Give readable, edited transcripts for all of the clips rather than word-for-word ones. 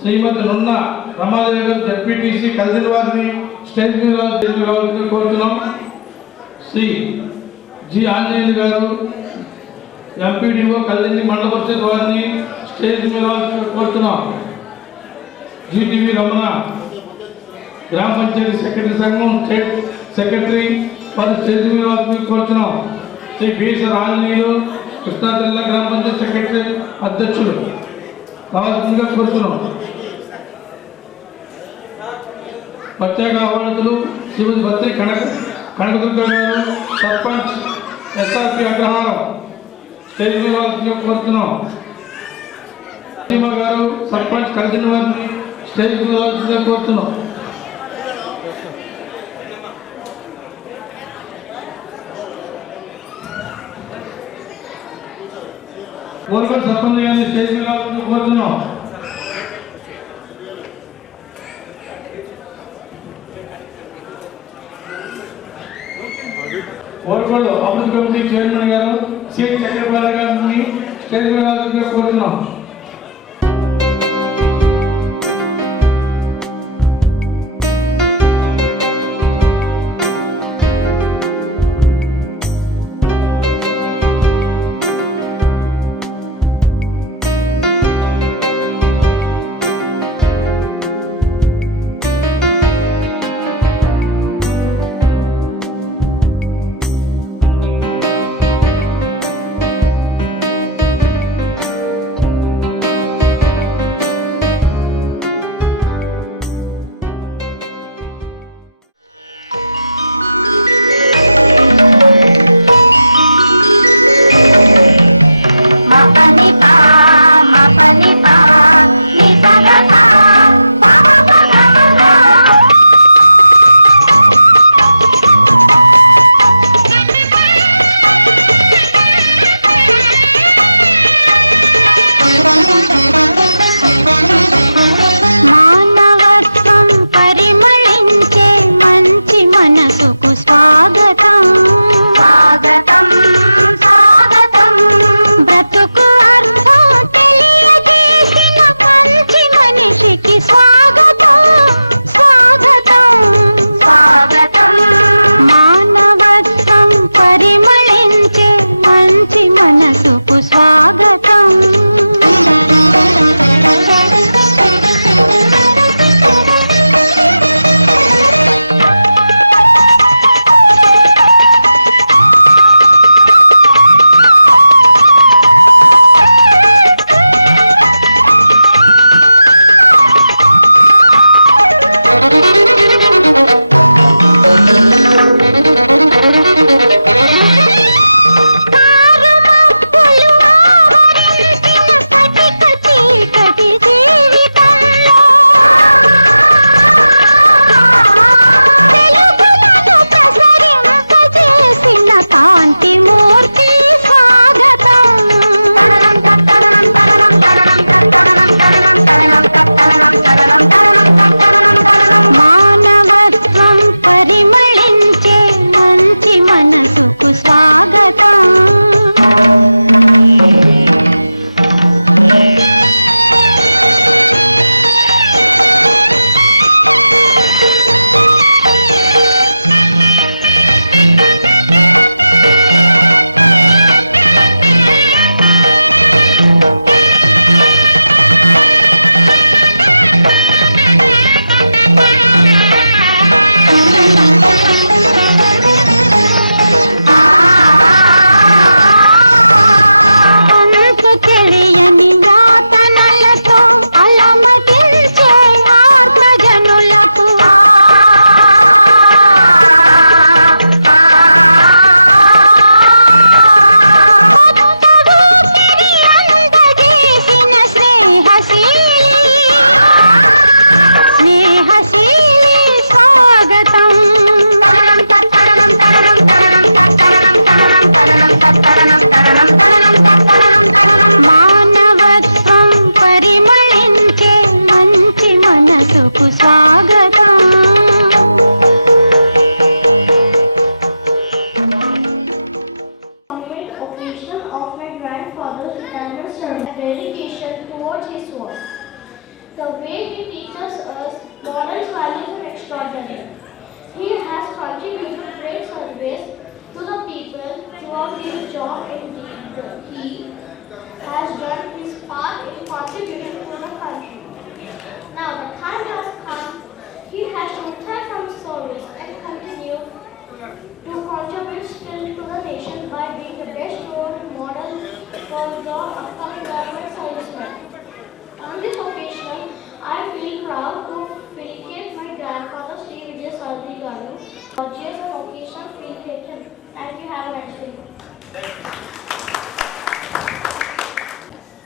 శ్రీమతి నున్న రమాదేవి గారు జెడ్పీటీసీ కలిసిన వారిని స్టేజ్ మీద కోరుతున్నాం. శ్రీ జి ఆంజనేయులు గారు ఎంపీడీఓ కలిసి మండల పరిషత్ వారిని స్టేజ్ మీద కోరుతున్నాం. జీటీవీ రమణ గ్రామ పంచాయతీ సెక్రటరీ సంఘం స్టేట్ సెక్రటరీ వారి స్టేజ్ మీద కోరుతున్నాం. శ్రీ బిఎస్ఆర్ ఆంజనేయులు కృష్ణా జిల్లా గ్రామ పంచాయతీ సెక్రటరీ అధ్యక్షులు కావాల్సిందిగా కోరుతున్నాం. ప్రత్యేక ఆహ్వానితులు శ్రీమతి భర్తీ కనకదుర్గ గారు సర్పంచ్ ఎస్ఆర్పి అగ్రహారం స్టేజ్ మీద కోరుతున్నాం. సీమ గారు సర్పంచ్ కలిసిన వారిని స్టేజ్ మీద కోరుతున్నాం. కోరుకొని సర్పంచ్ గారిని స్టేజ్ మీద కోరుతున్నాం. కోరుకోడు అభివృద్ధి కమిటీ చైర్మన్ గారు సి చక్రపాణి గారిని స్టేజ్ మీద కోరుతున్నాం.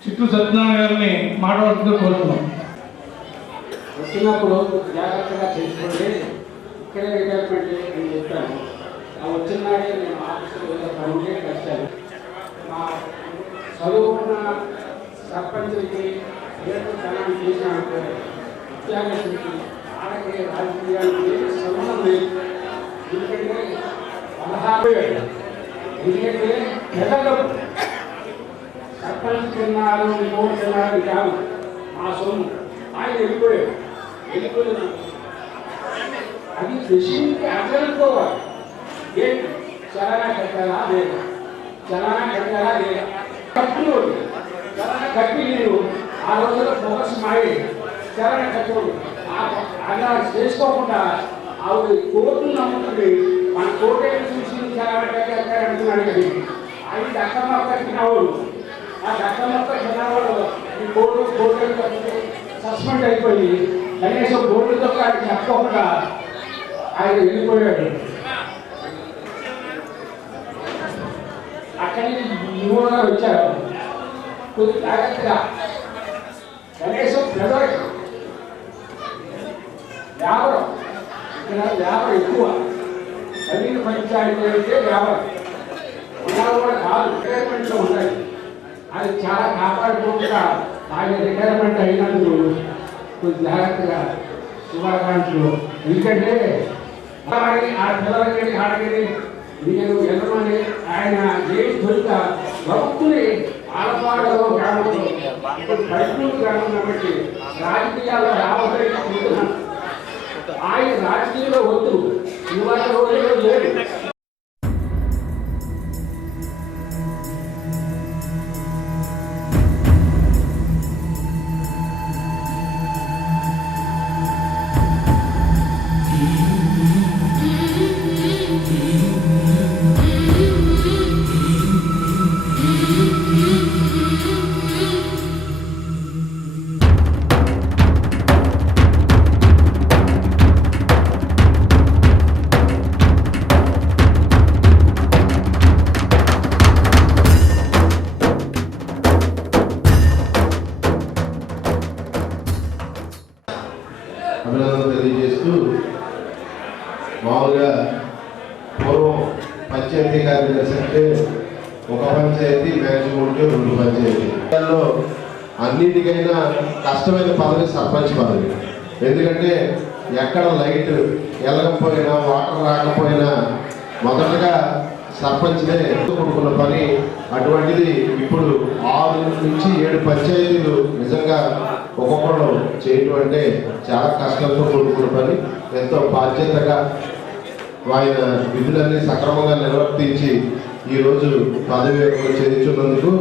చిట్టు సత్యనారాయణ గారిని మాట్లాడుతూ కోరుతున్నాం. వచ్చినప్పుడు జాగ్రత్తగా చేసుకోండి, ఇక్కడే రిటైర్మెంట్ అని చెప్పాను. వచ్చినాడే నేను ఆఫీసులో పనులే వచ్చాను. మా చదువుకున్న సర్పంచ్కి ఏర్పడతానని చేసినప్పుడు విద్యార్థులకి ఆడకి రాజకీయాలకి సంబంధం లేదు. ఎందుకంటే 16 ఆపోయాడు. ఎందుకంటే పెద్దలు సర్పంచ్ తిన్నారు, ఇంకోటి తిన్నారు కాదు ఆ సొమ్ము. ఆయన వెళ్ళిపోయాడు. వెళ్ళిపోయాడు అది కృషికి అర్థనుకోవాలి. ఏంటి చలనా కట్టాలా లేదా, చలనా కట్టాలా లేదా, కట్టులు చలన కట్టి నేను ఆ రోజుల్లో ఫోకస్ మారి చలన కట్టుకోడు అలా చేసుకోకుండా ఆవిడ కోర్టును నమ్ముతుంది. మన కోర్టు చూసి చలన కట్టారంటున్నాడు కానీ అది దక్కమ్మ కట్టినవాడు. ఆ దక్కమ్మ కట్టినవాడు ఈ కోర్టు సస్పెండ్ అయిపోయి కనీసం కోర్టుతో ఆయన చెప్పకుండా ఆయన వెళ్ళిపోయాడు. అక్కడి నుంచి యువగా వచ్చారు. కొద్ది జాగ్రత్తగా కనీసం ప్రజలకు వ్యాపారం ఇక్కడ వ్యాపారం ఎక్కువ. కలిగిన పంచాయతీ అయితే వ్యాపారం ఉన్నాడు కూడా కాదు, రిటైర్మెంట్లో ఉన్నాయి. అది చాలా కాపాడుకుంటుగా ఆయన రిటైర్మెంట్ అయినందుకు కొద్ది జాగ్రత్తగా శుభాకాంక్షలు. ఎందుకంటే ఆ పిల్లలకి ఆడగడి నేను ఎన్నమని ఆయన ఏం దొరిక భక్తుని ఆలపాడలో గ్రామంలో బయటూరు గ్రామం కాబట్టి రాజకీయాల్లో రావాలని ఆయన రాజకీయంలో వద్దు ఇవాళ రోజుల్లో లేదు. అభినందనలు తెలియజేస్తూ, మామూలుగా పూర్వం పంచాయతీ కార్యదర్శి అంటే ఒక పంచాయతీ మ్యాక్సిమం 2 పంచాయతీలో అన్నిటికైనా కష్టమైన పదవి సర్పంచ్ పదవి. ఎందుకంటే ఎక్కడ లైట్ వెళ్ళకపోయినా వాటర్ రాకపోయినా మొదటగా సర్పంచ్నే కొడుకున్న పని. అటువంటిది ఇప్పుడు 6 నుంచి 7 పంచాయతీలు నిజంగా ఒక్కొక్కరు చేయటం అంటే చాలా కష్టంతో కూడుకున్న పని. ఎంతో బాధ్యతగా ఆయన విధులన్నీ సక్రమంగా నిర్వర్తించి ఈరోజు పదవి చేర్చున్నందుకు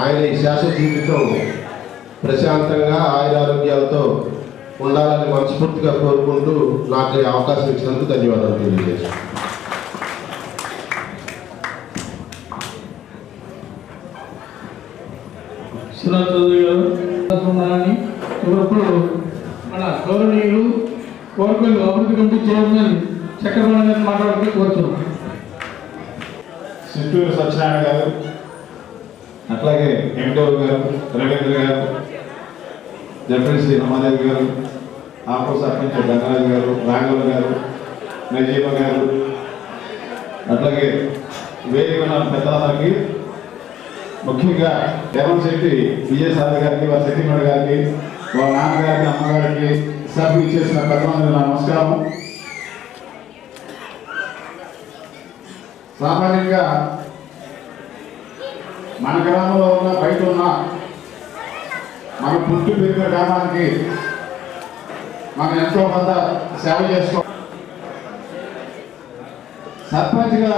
ఆయన ఈ శాశ్వత జీవితం ప్రశాంతంగా ఆయురారోగ్యాలతో ఉండాలని మనస్ఫూర్తిగా కోరుకుంటూ నాకు ఈ అవకాశం ఇచ్చినందుకు ధన్యవాదాలు తెలియజేస్తాను. సురేష్ చౌదరి గారు ఉన్నారని ఇప్పుడు మన గౌరవనీయులు కోరుకోలు అభివృద్ధి కమిటీ చైర్మన్ చక్రపాణి గారిని మాట్లాడుతూ కోరుతున్నాం. చిత్తూరు సత్యనారాయణ గారు, అట్లాగే ఎంటో గారు, రవీంద్ర గారు, జడ్పీసీ రమాదేవి గారు, ఆపో సర్పంచ్ ధనరాజు గారు, రాఘవ గారు, నజీమ గారు, అట్లాగే వేదిక ఉన్న పెద్దలందరికీ, ముఖ్యంగా జగన్ శెట్టి విజయసాయి గారికి, వారి శెట్టిమణి గారికి, వాళ్ళ నాన్నగారికి, అమ్మగారికి, సభ్యులు ఇచ్చేసిన పెద్దలందరికీ నా నమస్కారం. సామాన్యంగా మన గ్రామంలో ఉన్న బయట ఉన్న మన పుట్టి పెరిగిన గ్రామానికి మనం ఎంతో కొంత సేవ చేసుకో సర్పంచ్గా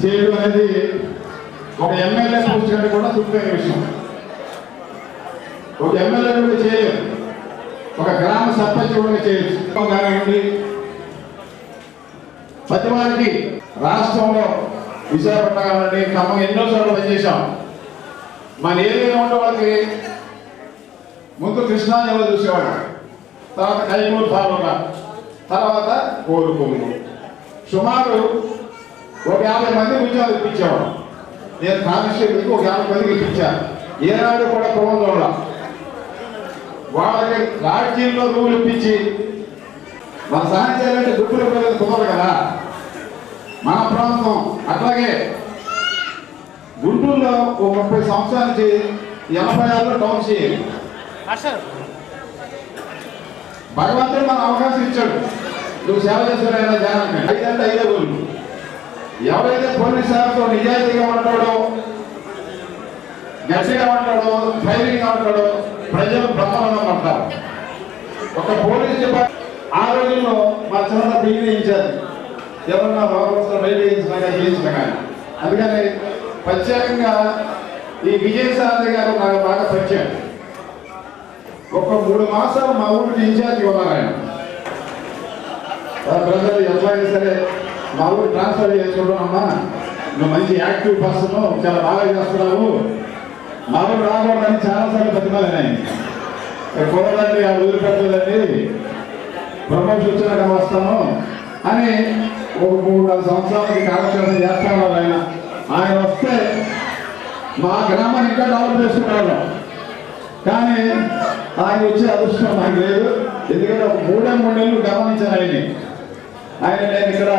చేయడం అనేది ఒక ఎమ్మెల్యే పోస్ట్ కంటే కూడా సులువైన విషయం. ఒక ఎమ్మెల్యే కూడా చేయలేదు, ఒక గ్రామ సర్పంచ్ కూడా చేయొచ్చు. కానివ్వండి, ప్రతి వారికి రాష్ట్రంలో విశాఖపట్నం కానివ్వండి, ఖమ్మం ఎన్నో చోట్ల పనిచేశాం. మన ఏరియాలో ఉండే వాళ్ళకి ముందు కృష్ణా జిల్లా చూసేవాడు, తర్వాత కైమూరు తాలూకా, తర్వాత కోరుకొమ్ము. సుమారు ఒక 50 మంది ఉద్యోగాలు ఇప్పించేవాడు. నేను కానిస్టేబుల్కి ఒక 50 మందికి ఇప్పించాను. ఏనాడు కూడా కులంలో వాళ్ళకి లాడ్జీల్లో రూలు ఇప్పించి మన సహాయం చేయాలంటే దుప్పులు పిల్లలు కుదరదు కదా మన ప్రాంతం. అట్లాగే గుంటూరులో ఒక 30 సంవత్సరాల నుంచి 86లో టౌన్ చేయాలి. భగవంతుడు మన అవకాశం ఇచ్చాడు, నువ్వు సేవ చేస్తున్నా జనానికి 5 అంటే 5 గోళ్ళు. ఎవరైతే పోలీస్ శాఖతో నిజాయితీగా ఉంటాడో, గట్టిగా ఉంటాడో, ధైర్యంగా ఉంటాడో ప్రజలు బ్రహ్మాండం అంటారు. ఒక పోలీస్ డిపార్ట్మెంట్ ఆ రోజుల్లో మా చిన్న బిగిన ఇచ్చారు, ఎవరన్నా ఒకరు బయట చేయించిన కానీ. అందుకని ప్రత్యేకంగా ఈ విజయసాయి గారు నాకు బాగా పరిచయం. ఒక 3 మాసాలు మా ఊరికి ఇన్ఛార్జ్ ఉన్నారు ఆయన. ప్రజలు ఎట్లయినా సరే మా ఊరు ట్రాన్స్ఫర్ చేసుకుంటాం, అమ్మా నువ్వు మంచి యాక్టివ్ పర్సన్, చాలా బాగా చేస్తున్నావు, మా ఊరు రాకూడదని చాలాసార్లు బతిమాలని. కూడదండి, ఆ వదిలిపెట్టదండి, ప్రమోషన్ వచ్చినాక వస్తాను అని ఒక 3-4 సంవత్సరాలకి కాలక్షేపం చేస్తాను. ఆయన వస్తే మా గ్రామాన్ని ఇంకా డెవలప్ చేసుకున్నాడు. కానీ ఆయన వచ్చే అదృష్టం నాకు లేదు. ఎందుకంటే ఒక 3 నెలలు గమనించాను ఆయన నేను ఇక్కడ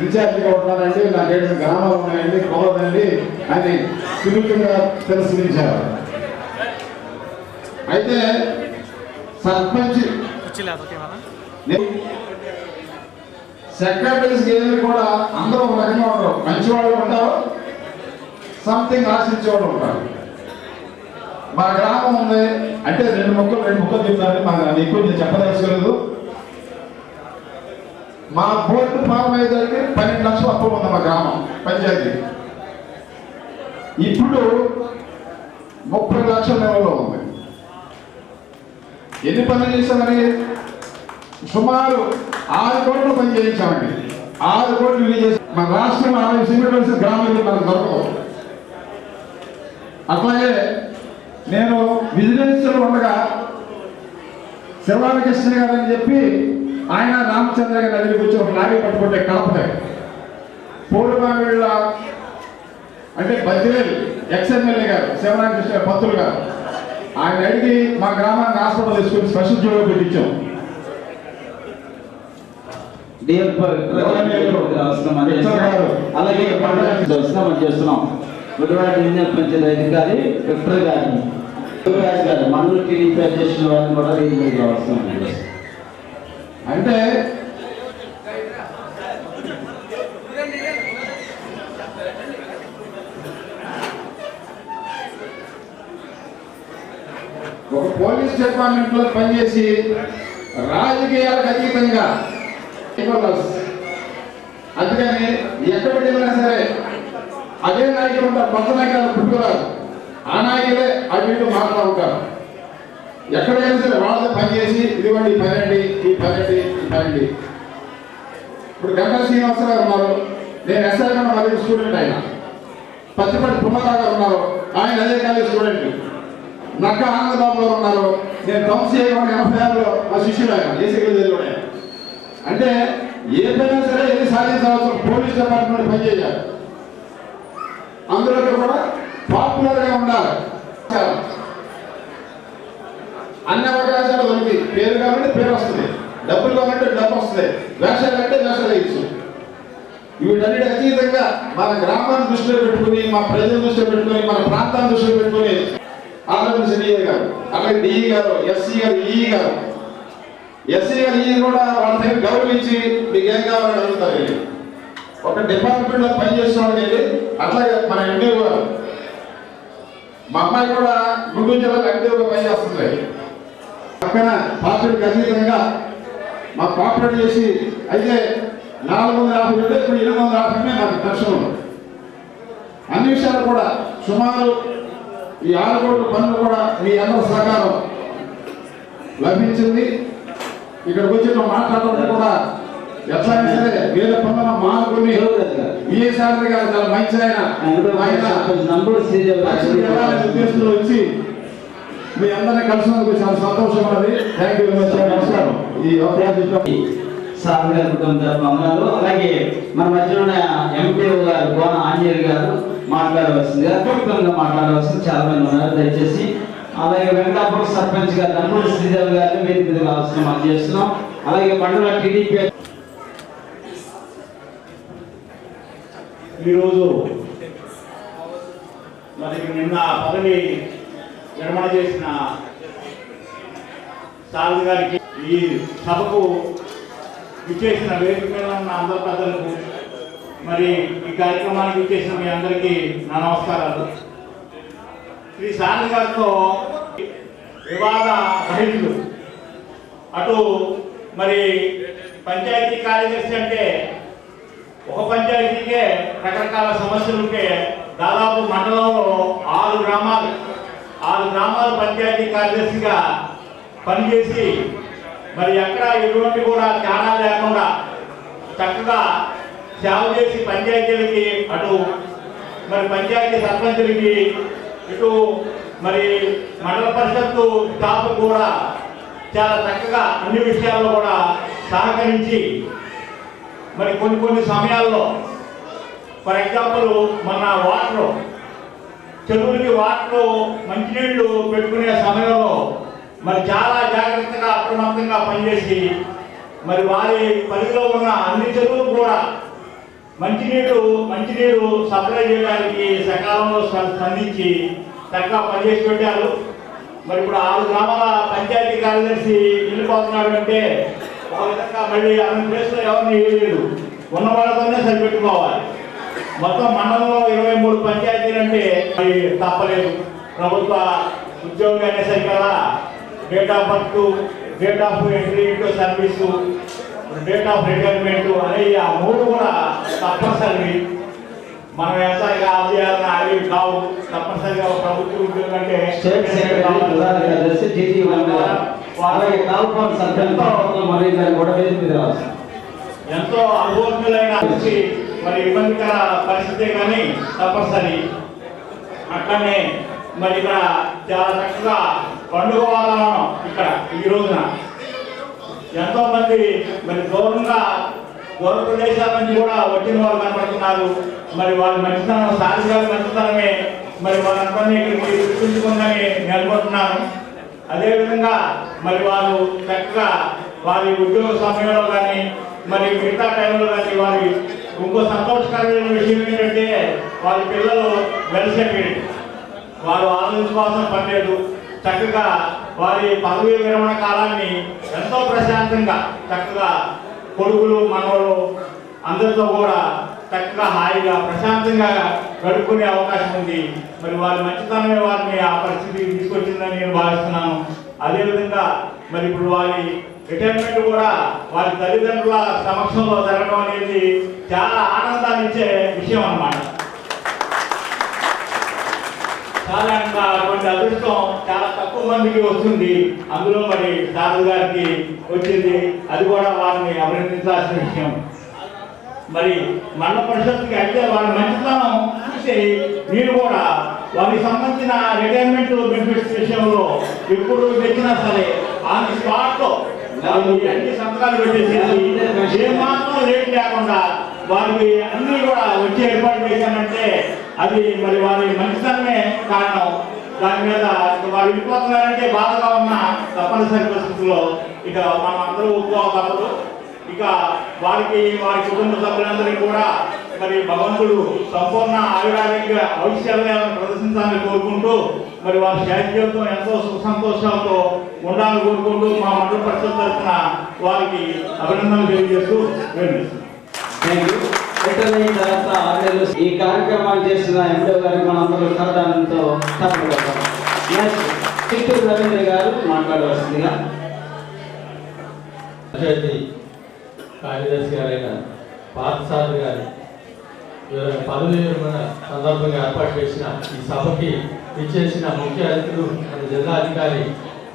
ఇన్ఛార్జిగా ఉంటున్నానండి, నాకేమైనా గ్రామాలు ఉన్నాయండి, కోవదండి అని సున్నితంగా తిరస్కరించారు. అయితే సర్పంచ్ సెక్రటరీస్ ఏమి కూడా అందరూ ఒక రకంగా ఉంటారు. మంచివాళ్ళు ఉంటారు, సంథింగ్ ఆశించేవాళ్ళు ఉంటారు. మా గ్రామం ఉంది అంటే 2 ముక్కలు చెప్తారండి. మాకు ఎక్కువ నేను చెప్పదలుచుకోలేదు. మా బోర్డు ఫామ్ అయ్యేదానికి 12 లక్షల అప్పులు ఉంది మా గ్రామం పంచాయతీ. ఇప్పుడు 30 లక్షల లెవెల్లో ఉంది. ఎన్ని పనులు చేస్తామని సుమారు 6 కోట్లు పని చేయించామండి. 6 కోట్లు రిలీజ్ చేసి మన రాష్ట్రం 60 సిమెంట్ గ్రామాలు మనకు దొరకవు. అట్లాగే నేను విజిలెన్స్ ఉండగా శివరామకృష్ణ గారు అని చెప్పి ఆయన రామచంద్ర గారి దగ్గరికి వచ్చి ఒక లారీ పట్టుకుంటే కలపతే పూర్వమావిళ్ళ అంటే బద్దివేలు ఎక్స్ఎమ్మెల్యే గారు శివరామకృష్ణ పంతులు గారు ఆయన అడిగి మా గ్రామాన్ని హాస్పిటల్ తీసుకుని స్పెషల్ జోలో పెట్టించాం. అలాగే చేస్తున్నాం. గుడివాడ డివిజనల్ పంచాయతీ అధికారి విక్టర్ గారిని గారు మండల టీడీపీ అధ్యక్షుల వారిని కూడా రీజనల్ అవసరం. అంటే ఒక పోలీస్ డిపార్ట్మెంట్ లో పనిచేసి రాజకీయాలకు అతీతంగా అందుకని ఎక్కడ వెళ్ళినా సరే అదే నాయకులు ఉంటారు. కొత్త నాయకులు పుట్టుకురారు, ఆ నాయకులే అటు ఇటు మాట్లాడుతూ ఉంటారు. ఎక్కడైనా సరే వాళ్ళతో పనిచేసి ఇదిగోండి ఈ పనండి, ఈ పనండి, ఈ పనండి. ఇప్పుడు గంటా శ్రీనివాసరావు గారు ఉన్నారు, నేను ఎస్ఐ మళ్ళీ స్టూడెంట్. ఆయన పచ్చిపట్టి పుమ్మరావు గారు ఉన్నారు, ఆయన అదే కాలేజ్ స్టూడెంట్. నక్క ఆనందబాబు గారు ఉన్నారు, నేను 1986లో మా శిష్యుడు ఆయన ఏసీ. అంటే ఏ పైనా సరే ఎన్ని సాధించవచ్చు పోలీస్ డిపార్ట్మెంట్ పనిచేయాలి. అందులో కూడా పాపులర్గా ఉండాలి. అన్ని అవకాశాలు దొరికి పేరు కావాలంటే పేరు వస్తుంది, డబ్బులు కావాలంటే డబ్బు వస్తుంది, వేషాలు అంటే వేషాలు వేయచ్చు. వీటన్నిటి అతీతంగా మన గ్రామాన్ని దృష్టిలో పెట్టుకుని, మా ప్రజల దృష్టిలో పెట్టుకుని, మన ప్రాంతాన్ని దృష్టిలో పెట్టుకుని ఆంధ్రప్రదేశ్ డిఏ గారు, అలాగే డిఈ గారు, ఎస్సీ గారు, ఈఈ గారు, ఎస్సీ గారు, ఈఈ కూడా వాళ్ళ దగ్గర గౌరవించి మీకు ఏం కావాలని అడుగుతారు. ఒక డిపార్ట్మెంట్ లో పనిచేస్తున్నాడు వెళ్ళి. అట్లాగే మన ఎండిఓ గారు, మా అమ్మాయి కూడా గుంటూరు జిల్లాలో ఎండిఓగా పనిచేస్తుంది. పక్కన పార్టీకి అతీతంగా మా కోఆపరేట్ చేసి అయితే 450 ఉంటే ఇప్పుడు 850 నాకు దర్శనం. అన్ని విషయాలు కూడా సుమారు ఈ 6 కోట్ల పనులు కూడా మీ అందరి సహకారం లభించింది. ఇక్కడికి వచ్చి మాట్లాడడం కూడా ఎట్లయినా సరే వేరే పనులను మానుకుని విజయసాయి గారు చాలా మంచి ఉద్దేశంలో వచ్చి మీ అందరినీ కలిసినందుకు చాలా సంతోషం ఉన్నది. Thank you very much. నమస్కారం. ఈ సార్ గారి కుటుంబ తరఫున అలాగే మన మధ్యలో ఉన్న ఎంపీఓ గారు కోన ఆంజనేయులు గారు మాట్లాడవలసిందిగా క్లుప్తంగా మాట్లాడవలసింది చాలా మంది ఉన్నారు. దయచేసి అలాగే వెంకటాపురం సర్పంచ్ గారు నంబూరి శ్రీదేవి గారిని వేదిక మీద కావాల్సిన మనం చేస్తున్నాం. అలాగే మండల టీడీపీ ఈరోజు మరి నిన్న పదవి విరమణ చేసిన సార్ గారికి, ఈ సభకు విచ్చేసిన వేదిక మీద ఉన్న అందరి ప్రజలకు మరి ఈ కార్యక్రమానికి ఇచ్చేసిన మీ అందరికీ నా నమస్కారాలు. శ్రీ సారథి గారితో వివాద రహితులు, అటు మరి పంచాయతీ కార్యదర్శి అంటే ఒక పంచాయతీకే రకరకాల సమస్యలు ఉంటే దాదాపు మండలంలో 6 గ్రామాలు పంచాయతీ కార్యదర్శిగా పనిచేసి మరి ఎక్కడ ఎటువంటి కూడా తేడా లేకుండా చక్కగా సేవ చేసి పంచాయతీలకి, అటు మరి పంచాయతీ సర్పంచులకి, ఇటు మరి మండల పరిషత్తు స్టాఫ్ కూడా చాలా చక్కగా అన్ని విషయాల్లో కూడా సహకరించి మరి కొన్ని సమయాల్లో ఫర్ ఎగ్జాంపుల్ మన చెరువులకి మంచినీళ్లు పెట్టుకునే సమయంలో మరి చాలా జాగ్రత్తగా అప్రమత్తంగా పనిచేసి మరి వారి పరిధిలో ఉన్న అన్ని చెరువులు కూడా మంచినీరు సప్లై చేయడానికి సకాలంలో స్పందించి చక్కగా పనిచేసి పెట్టారు. మరి ఇప్పుడు 6 గ్రామాల పంచాయతీ కార్యదర్శి వెళ్ళిపోతున్నాడు అంటే ఒక విధంగా మళ్ళీ అన్ని ప్లేస్లో ఎవరిని వేయలేదు, ఉన్న వాళ్ళతోనే సరిపెట్టుకోవాలి. మొత్తం మండలంలో 23 పంచాయతీలు అంటే మరి తప్పలేదు. ప్రభుత్వ ఉద్యోగి అనేసరికల్లా date of birth, date of entry into service, date of retirement అనే ఆ 3 కూడా తప్పనిసరి. మనం ఎంత ఆదాయాలను అవి కావు, తప్పనిసరిగా ప్రభుత్వ ఉద్యోగం అంటే ఎంతో అనుభవజ్ఞులైన మరి ఇబ్బందికర పరిస్థితే కానీ తప్పనిసరి. అట్లనే మరి ఇక్కడ చాలా చక్కగా పండుగ వాతావరణం. ఇక్కడ ఈ రోజున ఎంతో మంది మరి దూర ప్రదేశాల నుంచి కూడా వచ్చిన వాళ్ళు కనపడుతున్నారు. మరి వాళ్ళ మంచితనం, సారథి గారి మంచితనమే మరి వాళ్ళందరినీ ఇక్కడికి గుర్తుంచుకుందని నేను అనుకుంటున్నాను. అదేవిధంగా మరి వాళ్ళు చక్కగా వారి ఉద్యోగ సమయంలో కానీ మరి మిగతా టైంలో కానీ వారి ఇంకో సంతోషకరమైన విషయం ఏంటంటే వారి పిల్లలు వెల్ సెటిల్డ్, వారు ఆలోచించుకోవాల్సిన పని లేదు. చక్కగా వారి పదవీ విరమణ కాలాన్ని ఎంతో ప్రశాంతంగా చక్కగా కొడుకులు, మనవలు అందరితో కూడా చక్కగా హాయిగా ప్రశాంతంగా గడుపుకునే అవకాశం ఉంది. మరి వారి మంచితనమే వారిని ఆ పరిస్థితికి తీసుకొచ్చిందని నేను భావిస్తున్నాను. అదేవిధంగా మరి ఇప్పుడు వారి రిటైర్మెంట్ కూడా వారి తల్లిదండ్రుల సమక్షంలో జరగడం అనేది చాలా ఆనందాన్ని ఇచ్చే విషయం అన్నమాట. చాలా అటువంటి అదృష్టం చాలా తక్కువ మందికి వస్తుంది. అందులో మరి సారథి గారికి వచ్చింది. అది కూడా వారిని అభినందించాల్సిన విషయం. మరి మండల పరిషత్తుకి అయితే వారి మంచితనం చూసి మీరు కూడా వారికి సంబంధించిన రిటైర్మెంట్ బెనిఫిట్స్ విషయంలో ఎప్పుడు తెచ్చినా సరే ఆన్ ది స్పాట్లో అన్ని సంతకాలు పెట్టేసి ఏమాత్రం రేట్ లేకుండా వారికి అన్ని కూడా వచ్చి ఏర్పాటు చేశామంటే అది మరి వారి మంచితనమే కారణం. దాని మీద వారు వెళ్ళిపోతున్నారంటే బాధగా ఉన్న తప్పనిసరి పరిస్థితుల్లో ఇక మనం అందరూ ఒప్పుకోవాలి. ఇక వారి కుటుంబ సభ్యులందరికీ కూడా మరి భగవంతుడు సంపూర్ణ ఆయురారోగ్య ఐశ్వర్యాలను ప్రదర్శించాలని కోరుకుంటూ మరి వారి శారీరకంతో ఎంతో సుఖ సంతోషాలతో ఉండాలని కోరుకుంటూ మా మండల పరిషత్ తరఫున వారికి అభినందనలు తెలియజేస్తూ ఈ కార్యక్రమాలు చేసిన ఎండో గారికి మనందరూ కరడాలతో చిత్తూరు రవీంద్ర గారు మాట్లాడవలసిందిగా. కార్యదర్శి గారైన పార్థసారథి గారి పదవి విరమణ సందర్భంగా ఏర్పాటు చేసిన ఈ సభకి ఇచ్చేసిన ముఖ్య అతిథులు మన జిల్లా అధికారి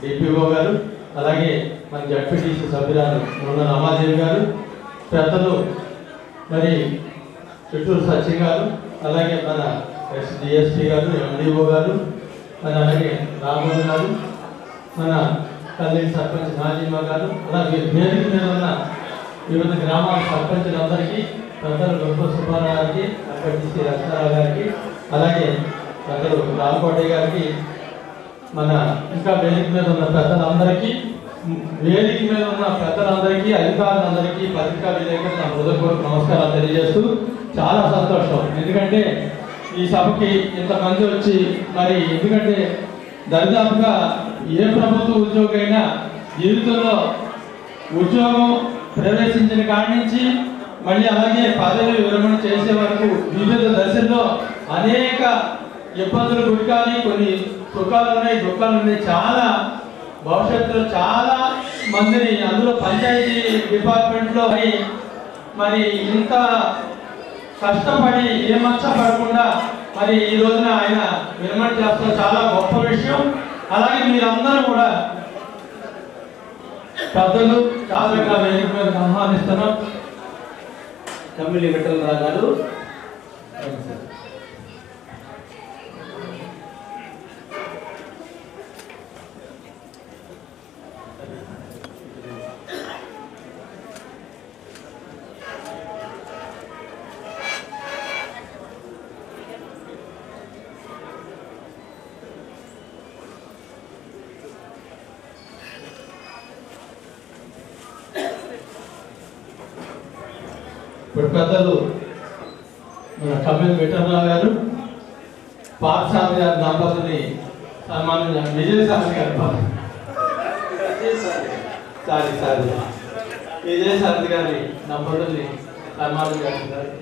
డిపిఓ గారు, అలాగే మన జడ్పీటీసీ సభ్యురాలు మొన్న రమాదేవి గారు, పెద్దలు మరి చిత్తూరు సత్య గారు, అలాగే మన డిఎస్పీ గారు, ఎండిఓ గారు, మన అలాగే రామోజు గారు, మన తల్లి సర్పంచ్ నాజిమా గారు, అలాగే వేదిక మీద ఉన్న వివిధ గ్రామాల సర్పంచులందరికీ, పెద్దలు గొప్ప సుబ్బారావు గారికి, అక్కడిసి రత్నారావు గారికి, అలాగే పెద్దలు రామకోటయ్య గారికి, మన ఇంకా వేదిక మీద ఉన్న పెద్దలందరికీ, అధికారులందరికీ, పత్రికా విలేకరులు నా హృదయపూర్వక నమస్కారాలు తెలియజేస్తూ చాలా సంతోషం. ఎందుకంటే ఈ సభకి ఇంతమంది వచ్చి మరి ఎందుకంటే దరిదాపుగా ఏ ప్రభుత్వ ఉద్యోగైనా జీవితంలో ఉద్యోగం ప్రవేశించిన కాడి నుంచి మళ్ళీ అలాగే పదవి విరమణ చేసే వరకు వివిధ దశల్లో అనేక ఇబ్బందులు గురికాలి, కొన్ని సుఖాలు ఉన్నాయి, దుఃఖాలు ఉన్నాయి. చాలా భవిష్యత్తులో చాలా మందిని అందులో పంచాయతీ డిపార్ట్మెంట్లో మరి ఇంత కష్టపడి ఏమచ్చ పడకుండా మరి ఈ రోజున ఆయన విరమణ చేస్తారు. చాలా గొప్ప విషయం. అలాగే మీరందరూ కూడా పెద్దలు చాలా వేదిక మీదకి ఆహ్వానిస్తున్నాం. కమిలి విఠలరావు గారు ఇప్పుడు పెద్దలు మన కమిలి విఠలరావు గారు పాఠశాల గారి దంపతుల్ని సన్మానం విజయసాయి గారు విజయసాయి గారి దంపతుల్ని సన్మానం చేస్తున్నారు.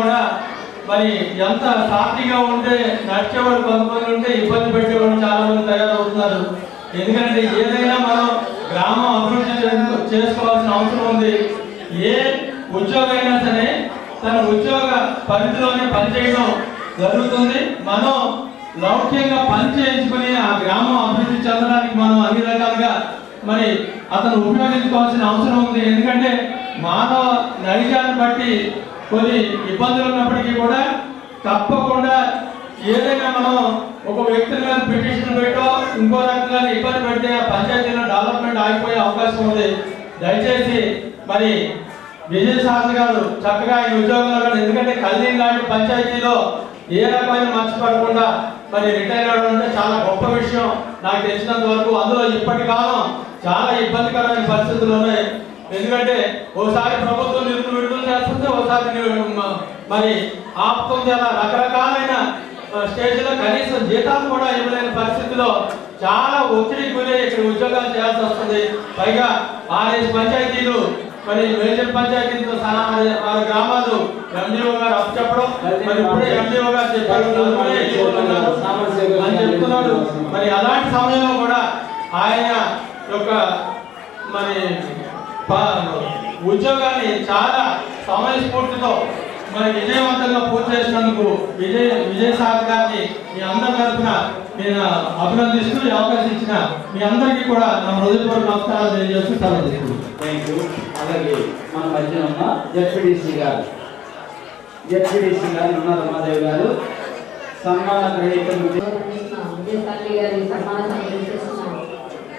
కూడా మరి ఎంత సాఫీగా ఉంటే నడిచేవాడు కొంతమంది ఉంటే ఇబ్బంది పెట్టేవాడు చాలా మంది తయారవుతున్నారు. ఎందుకంటే ఏదైనా మనం గ్రామం అభివృద్ధి చేసుకోవాల్సిన అవసరం ఉంది. ఏ ఉద్యోగం అయినా సరే తన ఉద్యోగ పరిధిలోనే పనిచేయడం జరుగుతుంది. మనం లౌక్యంగా పని చేయించుకుని ఆ గ్రామం అభివృద్ధి చెందడానికి మనం అన్ని రకాలుగా మరి అతను ఉపయోగించుకోవాల్సిన అవసరం ఉంది. ఎందుకంటే మానవ నైజాన్ని బట్టి కొన్ని ఇబ్బందులు ఉన్నప్పటికీ కూడా తప్పకుండా ఏదైనా మనం ఒక వ్యక్తి మీద పిటిషన్ పెట్టో ఇంకో రకంగా ఇబ్బంది పెడితే ఆ పంచాయతీలో డెవలప్మెంట్ ఆగిపోయే అవకాశం ఉంది. దయచేసి మరి విజయసాయి గారు చక్కగా ఈ ఉద్యోగంలో, ఎందుకంటే కల్దీ లాంటి పంచాయతీలో ఏ రకమైన మర్చిపడకుండా మరి రిటైర్ అవ్వడం అంటే చాలా గొప్ప విషయం నాకు తెలిసినంత వరకు. అందులో ఇప్పటి కాలం చాలా ఇబ్బందికరమైన పరిస్థితులు ఉన్నాయి. ఎందుకంటే ఓసారి ప్రభుత్వం నిధులు విడుదల చేస్తుంటే ఓసారి మరి ఆపుతుంది. అలా రకరకాలైన స్టేజ్లో కనీసం జీతాలు కూడా ఇవ్వలేని పరిస్థితిలో చాలా ఒత్తిడికి గురై ఇక్కడ ఉద్యోగాలు చేయాల్సి వస్తుంది. పైగా 6 పంచాయతీలు మరి మేజర్ పంచాయతీలతో సహా 6 గ్రామాలు ఎండిఓ గారు అప్పచెప్పడం, మరి ఇప్పుడే ఎండిఓ గారు చెప్పారు అని చెప్తున్నాడు. మరి అలాంటి సమయంలో కూడా ఆయన యొక్క మరి ఉద్యోగాన్ని చాలా సమయస్ఫూర్తితో మరి విజయవంతంగా పూర్తి చేసినందుకు విజయసాయి గారిని మీ అందరి తరఫున నేను అభినందిస్తూ ఈ అవకాశం ఇచ్చిన మీ అందరికీ కూడా నా హృదయపూర్వక నమస్కారాలు తెలియజేస్తూ సెలవు తీసుకుంటున్నాను. అలాగే మన మధ్య ఉన్న జెడ్పీటీసీ గారు ఉన్న రమాదేవి గారు సన్మాన గ్రహీతలు విజయసాయి గారి సన్మాన సమావేశం చేస్తున్నాం.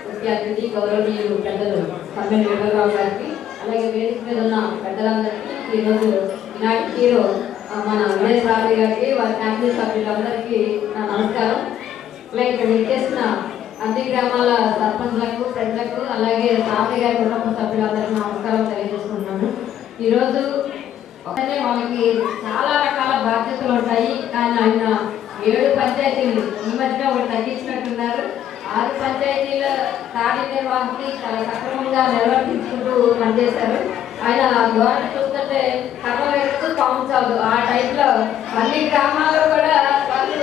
ముఖ్య అతిథి గౌరవనీయులు పెద్దలు కమిలి విఠలరావు గారికి, అలాగే వేదిక మీద ఉన్న పెద్దలందరికీ, ఈరోజు ఈనాటి హీరో మన విజయసాయి గారికి, వారి ఫ్యామిలీ సభ్యులందరికీ నా నమస్కారం. అలాగే ఇక్కడ విచ్చేసిన అన్ని గ్రామాల సర్పంచ్లకు, ప్రజలకు, అలాగే సాయి గారి కుటుంబ సభ్యులందరికీ నమస్కారం తెలియజేసుకుంటున్నాను. ఈరోజు మనకి చాలా రకాల బాధ్యతలు ఉంటాయి, కానీ ఆయన 7 పంచాయతీలు ఈ మధ్యన ఒకటి తగ్గించినట్టున్నారు. 6 పంచాయతీల కార్యనిర్వాహకుని చాలా సక్రమంగా నిర్వర్తించుకుంటూ పనిచేశారు. ఆయన గవర్నమెంట్ చూస్తుంటే కర్మ వేస్తూ పాము చాలు ఆ టైప్లో అన్ని గ్రామాల్లో కూడా వాళ్ళు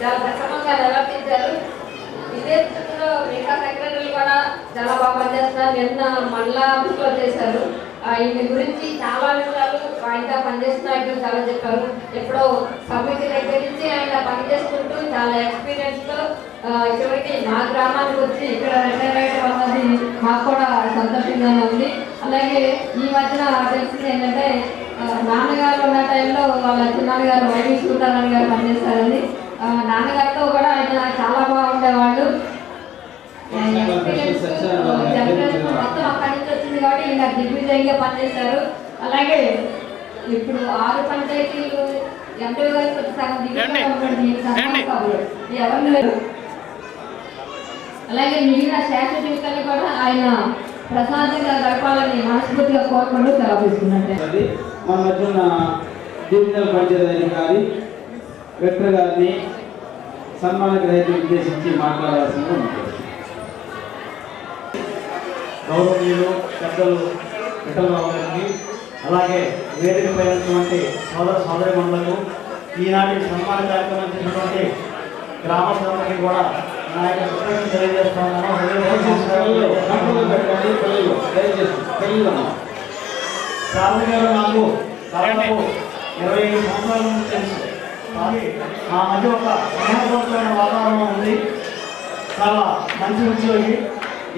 చాలా సక్రమంగా నిర్వర్తించారు. ఇదే స్థితిలో మిగతా సెక్రటరీలు కూడా చాలా బాగా పనిచేస్తున్నారు. నిన్న మండల ఆఫీస్లో చేశారు. ఈయన గురించి చాలా విషయాలు ఆయన పనిచేస్తున్నట్టు చాలా చెప్పారు. ఎప్పుడో సమితి దగ్గర నుంచి ఆయన పనిచేసుకుంటూ చాలా ఎక్స్పీరియన్స్తో చివరికి మా గ్రామానికి వచ్చి ఇక్కడ రిటైర్ అయ్యడం అన్నది మాకు కూడా సంతోషంగానే ఉంది. అలాగే ఈ మధ్యన తెలిసింది ఏంటంటే నాన్నగారు ఉన్న టైంలో వాళ్ళ చిన్నాన్నగారు వైవి సూర్యనారాయణ గారు పనిచేస్తారని, నాన్నగారితో కూడా ఆయన చాలా బాగుండేవాళ్ళు. మొత్తం అక్కడి నుంచి వచ్చింది కాబట్టి ఈయన దిగ్విజయంగా పనిచేశారు. అలాగే ఇప్పుడు 6 పంచాయతీలు ఎంపీ గారికి ఎవరు లేరు. అలాగే మిగిలిన శాశ్వత జీవితాన్ని కూడా ఆయన ప్రశాంతంగా గడపాలని మనస్ఫూర్తిగా కోరుకుంటూ సెలవు తీసుకున్నట్టే. మన మధ్య ఉన్న డివిజనల్ పంచాయతీ అధికారి వెక్టర్ గారిని సన్మాన గ్రహీతలు ఉద్దేశించి మాట్లాడాల్సింది ఉంటుంది. గౌరవనీయులు పెద్దలు విఠలరావు గారికి, అలాగే వేదికపై ఉన్నటువంటి సోదరిమణులకు, ఈనాటి సన్మాన కార్యక్రమం చేసినటువంటి గ్రామస్తులందరికీ కూడా నా యొక్క కృతజ్ఞతలు తెలియజేస్తా ఉన్నాను. శారద గారు నాకు దాదాపు 25 సంవత్సరాల నుంచి తెలుసు. కానీ మా మధ్య ఒక స్నేహపూర్వకమైన వాతావరణం ఉంది. చాలా మంచి ఉద్యోగి.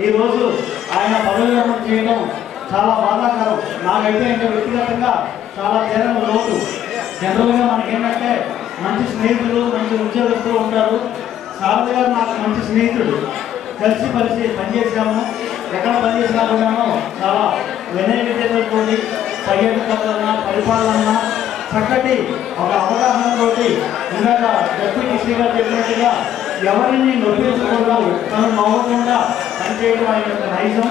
ఈరోజు ఆయన పదవి విరమణ చేయడం చాలా బాధాకరం. నాకైతే ఇంకా వ్యక్తిగతంగా చాలా తీరం లోటు. జనరల్గా మనకేంటంటే మంచి స్నేహితులు, మంచి ఉద్యోగస్తులు ఉంటారు. శారద గారు నాకు మంచి స్నేహితుడు. కలిసి పనిచేసాము. ఎక్కడ పనిచేసినా కూడాను చాలా వినయ విద్యలతో పర్యాటకాలన్నా పరిపాలన చక్కటి ఒక అవగాహనతోటి ఇందాక డిప్యూటీ శ్రీగారు చెప్పినట్టుగా ఎవరిని నొప్పించకుండా తను నవ్వకుండా పనిచేయడం ఆయన యొక్క నైజం.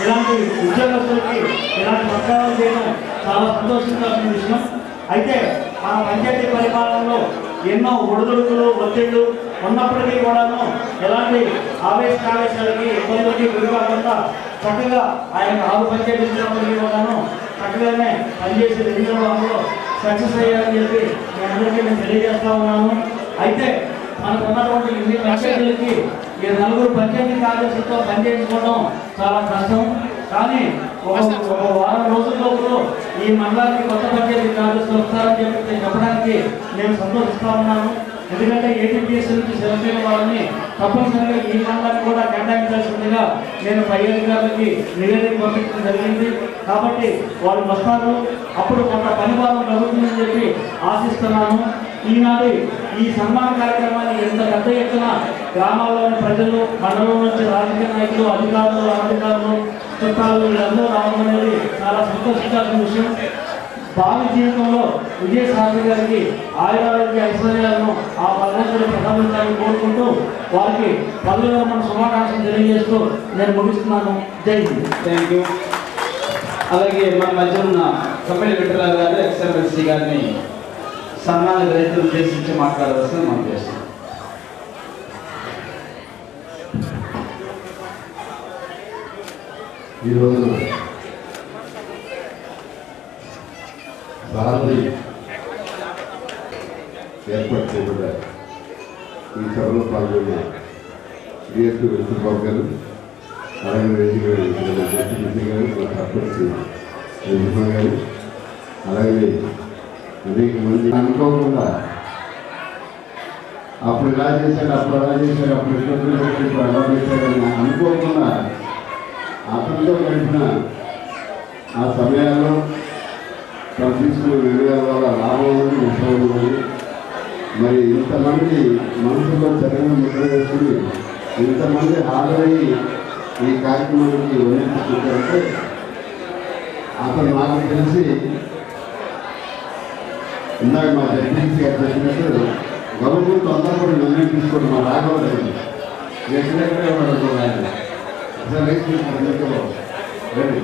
ఇలాంటి ఉద్యోగస్తులకి ఇలాంటి సత్కారాలు చేయడం చాలా సంతోషించాల్సిన విషయం. అయితే మన పంచాయతీ పరిపాలనలో ఎన్నో ఒడిదుడుకులు, ఒత్తిళ్లు ఉన్నప్పటికీ కూడాను ఎలాంటి ఆవేశాలకి ఇబ్బందులకి గురి కాకుండా చక్కగా ఆయన 6 పంచాయతీలకి కూడాను చక్కగానే పనిచేసి ఎన్నికల్లో సక్సెస్ అయ్యారని చెప్పి మీ అందరికీ నేను తెలియజేస్తా ఉన్నాను. అయితే మనకు ఉన్నటువంటి ఇన్ని పంచాయతీలకి ఈ 4 పంచాయతీ కార్యదర్శులతో పనిచేయించుకోవడం చాలా కష్టం. కానీ ఒక వారం రోజుల్లో ఈ మండలానికి కొత్త పంచాయతీ కార్యదర్శులు వస్తారని చెప్పి చెప్పడానికి నేను సంతోషిస్తా ఉన్నాను. ఎందుకంటే ఏటీపీఎస్ నుంచి సెలెక్ట్ అయిన వాళ్ళని తప్పనిసరిగా ఈ మండలాన్ని కూడా కేటాయించాల్సిందిగా నేను పై అధికారులకి నివేదిక పంపించడం జరిగింది. కాబట్టి వాళ్ళు వస్తారు. అప్పుడు కొంత పనిభారం జరుగుతుందని చెప్పి ఆశిస్తున్నాను. ఈనాటి ఈ సన్మాన కార్యక్రమాన్ని ఎంత పెద్ద ఎత్తున గ్రామాల్లోని ప్రజలు, మండలం నుంచి రాజకీయ నాయకులు, అధికారులు, అనధికారులు, చుట్టాలు వీళ్ళందరూ రావడం అనేది చాలా సంతోషించాల్సిన విషయం. భావి జీవితంలో విజయసాయి గారికి ఆయురారోగ్య ఐశ్వర్యాలను ఆ భగవంతుడు ప్రసాదించాలని కోరుకుంటూ వారికి పదవి విరమణ శుభాకాంక్షలు తెలియజేస్తూ నేను ముగిస్తున్నాను. జై హింద్. Thank you. అలాగే మన మధ్య ఉన్న కమ్మలి వెంకటరావు గారు ఎక్స్ఎమ్మెల్సీ గారిని సన్మాన గ్రహీతలు ఉద్దేశించి మాట్లాడవలసిన మనం చేస్తాం. ఈరోజు భారతి ఏర్పాటు చేయబడ్డ ఈ సభలో పాల్గొన్న డిఎస్పీ వెంకటబాబు గారు, అలాగే వేదిక జడ్పీ గారు, మా సర్పంచ్ రజమా గారు, అలాగే అనేక మంది అనుకోకుండా అప్పుడు ఇలా చేశాడు, అప్పుడు అలా చేశాడు, అప్పుడు ఇప్పుడు అలా చేశాడని అనుకోకుండా అతనితో గడిపిన ఆ సమయాల్లో తను తీసుకున్న నిర్ణయాల వల్ల లాభం ఉంది, నష్టం ఉంది. మరి ఇంతమంది మనసులో జరిగిన ముద్ర వేసుకుని ఇంతమంది హాజరయ్యి ఈ కార్యక్రమానికి వదిలించుకుంటారంటే అతను నాకు తెలిసి ఇందాక మా జడ్పీసీ గారు చెప్పినట్టు గవర్నమెంట్ తొందరపడి నిర్ణయం తీసుకోండి. మా రాఘవలేదు ఎక్కడెక్కడే ఉన్నాడు ఆయన రండి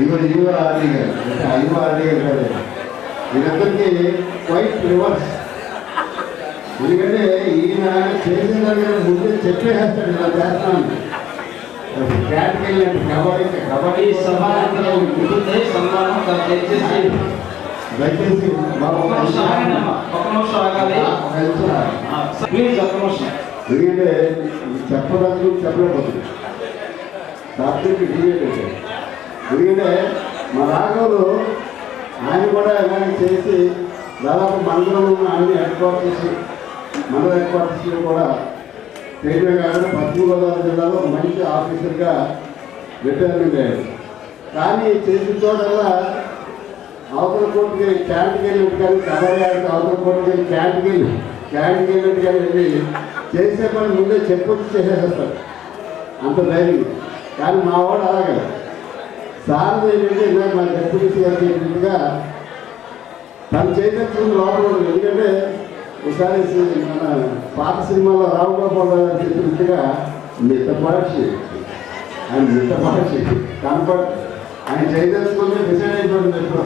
ఇంకా ఇవ్వ ఆర్డీ గారు అంటే ఐవ ఆర్డీ గారు కాదు, వీళ్ళందరికీ క్వైట్ రివర్స్. ఎందుకంటే ఈయన చేసిన దగ్గర ముందే చెప్పేస్తాడు ఇలా చేస్తున్నాను. క్యాట్కి వెళ్ళండి కబడ్డీ సమానంలో ఉంటుంది. సన్మానం దయచేసి ఎందుకంటే చెప్పలేకపోతుంది సబ్జెక్ట్ డిబేట్ అయితే. ఎందుకంటే మా రాఘవులు ఆయన కూడా ఇలాగే చేసి దాదాపు మండలంలో ఆయన హెడ్ క్వార్టర్స్, మండల హెడ్ క్వార్టర్స్లో కూడా స్టేట్వే కాకుండా పశ్చిమ గోదావరి జిల్లాలో ఒక మంచి ఆఫీసర్గా రిటైర్మెంట్ అయ్యారు. కానీ చేసిన చోటల్లా అవతల కోర్టుకి క్యాంట్కి వెళ్ళినట్టు కానీ కబడ్డీ ఆడితే అవతల కోర్టుకి వెళ్ళి క్యాంట్కి వెళ్ళినట్టు కానీ వెళ్ళి చేసే పని ముందే చెప్పొచ్చి చేసేస్తారు అంత ధైర్యం. కానీ మా వాడు అలాగే సార్ ఏంటంటే ఇందాక మా డెప్యూటీ గారు చెప్పినట్టుగా తన చైతన్యం లోపల ఉండదు. ఎందుకంటే ఒకసారి మన పాత సినిమాలో రావుగోపాల్ గారు చెప్పినట్టుగా మితభాషి ఆయన మితభాషి కనపడ ఆయన చైతన్యం డిసైడ్ అయిపోయింది ఎప్పుడో,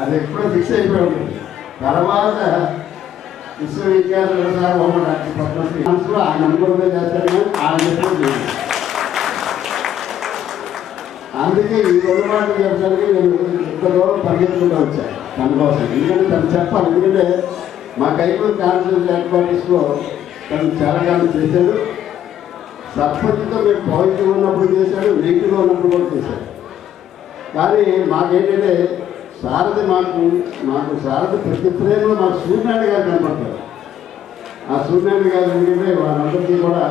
అది ఎప్పుడో ఫిక్స్ అయిపోయి ఉంటుంది. తర్వాత విశ్వవిద్యాలయ సార్వభౌమ డాక్టర్ పద్మశ్రీ మనసులో ఆయన అనుకూలంగా చేస్తాడు కానీ ఆయన చెప్పినది. అందుకే ఈ 2 మాటలు చెప్పడానికి నేను ఇంత దూరం పరిగెత్తుకుంటూ వచ్చాను తన కోసం. ఎందుకంటే తను చెప్పాలి. ఎందుకంటే మా కైకూరు కాన్స్టిట్యూన్సీ హెడ్ క్వార్టర్స్లో తను చాలా కాలం చేశాడు. సర్పంచ్తో మేము పాజిటివ్ ఉన్నప్పుడు చేశాడు, నెగిటివ్గా ఉన్నప్పుడు కూడా చేశాడు. కానీ మాకేంటంటే సారథి మాకు సారథి ప్రతి ఫ్రేమ్లో మాకు సూర్యనారాయణ గారు కనపడతారు. ఆ సూర్యనారాయణ గారు ఎందుకంటే వాళ్ళందరికీ కూడా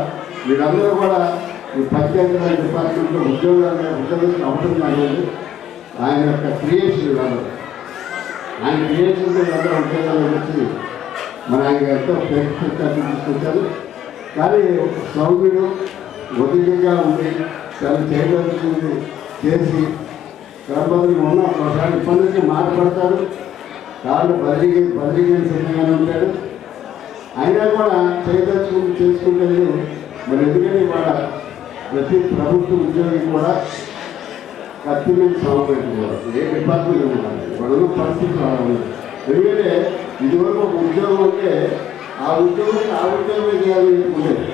వీళ్ళందరూ కూడా ఈ పంచాయతీ డిపార్ట్మెంట్లో ఉద్యోగాలు అవసరం అనేది ఆయన యొక్క క్రియేషన్ వీళ్ళందరూ. ఆయన క్రియేషన్తో వీళ్ళందరూ ఉద్యోగాలు వచ్చి మరి ఆయన ఎంతో ప్రేక్షకులు తీసుకొచ్చారు. కానీ సౌమ్యుడు ఒదిగా ఉండి చాలా చేయవలసింది చేసి గర్భవతి ఉన్న ఒకసారి ఇప్పటికీ మాట్లాడతాడు. కాళ్ళు బదిలీగా సిద్ధంగానే ఉంటాడు. అయినా కూడా చేసుకుంటే మరి ఎందుకంటే ఇవాళ ప్రతి ప్రభుత్వ ఉద్యోగి కూడా కత్తి మీద సమపెట్టుకోవాలి. ఏ డిపార్ట్మెంట్ ఉండాలి ఇవాళ పరిస్థితి అలా ఉంది. ఎందుకంటే ఇదివరకు ఒక ఉద్యోగం అంటే ఆ ఉద్యోగమే చేయాలని ఉండేది.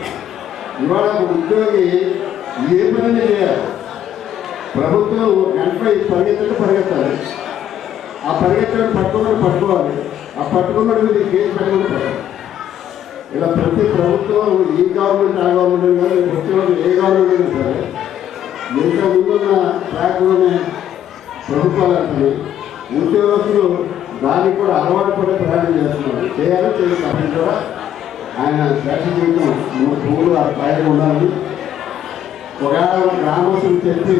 ఇవాళ ఒక ఉద్యోగి ఏ పని చేయాలి. ప్రభుత్వం గంటలో పరిగెత్తాలి. ఆ పరిగెత్తడం పట్టుకోవాలి. ఆ పట్టుకున్నది మీద కేసు పెట్టకుండా పెట్టాలి. ఇలా ప్రతి ప్రభుత్వం ఈ గవర్నమెంట్ ఆ గవర్నమెంట్ కానీ వచ్చిన ఏ గవర్నమెంట్ అయినా సరే ఇంత ముందున్న ట్రాక్లోనే ప్రభుత్వాలు అంటున్నాయి. ఉద్యోగస్తులు దానికి కూడా అలవాటు పడే ప్రయాణం చేస్తున్నారు. చేయాలి కాబట్టి కూడా ఆయన శేష జీవితం 3 పువ్వులు ఆ పైన ఉండాలని ఒకవేళ గ్రామస్తులు చెప్పి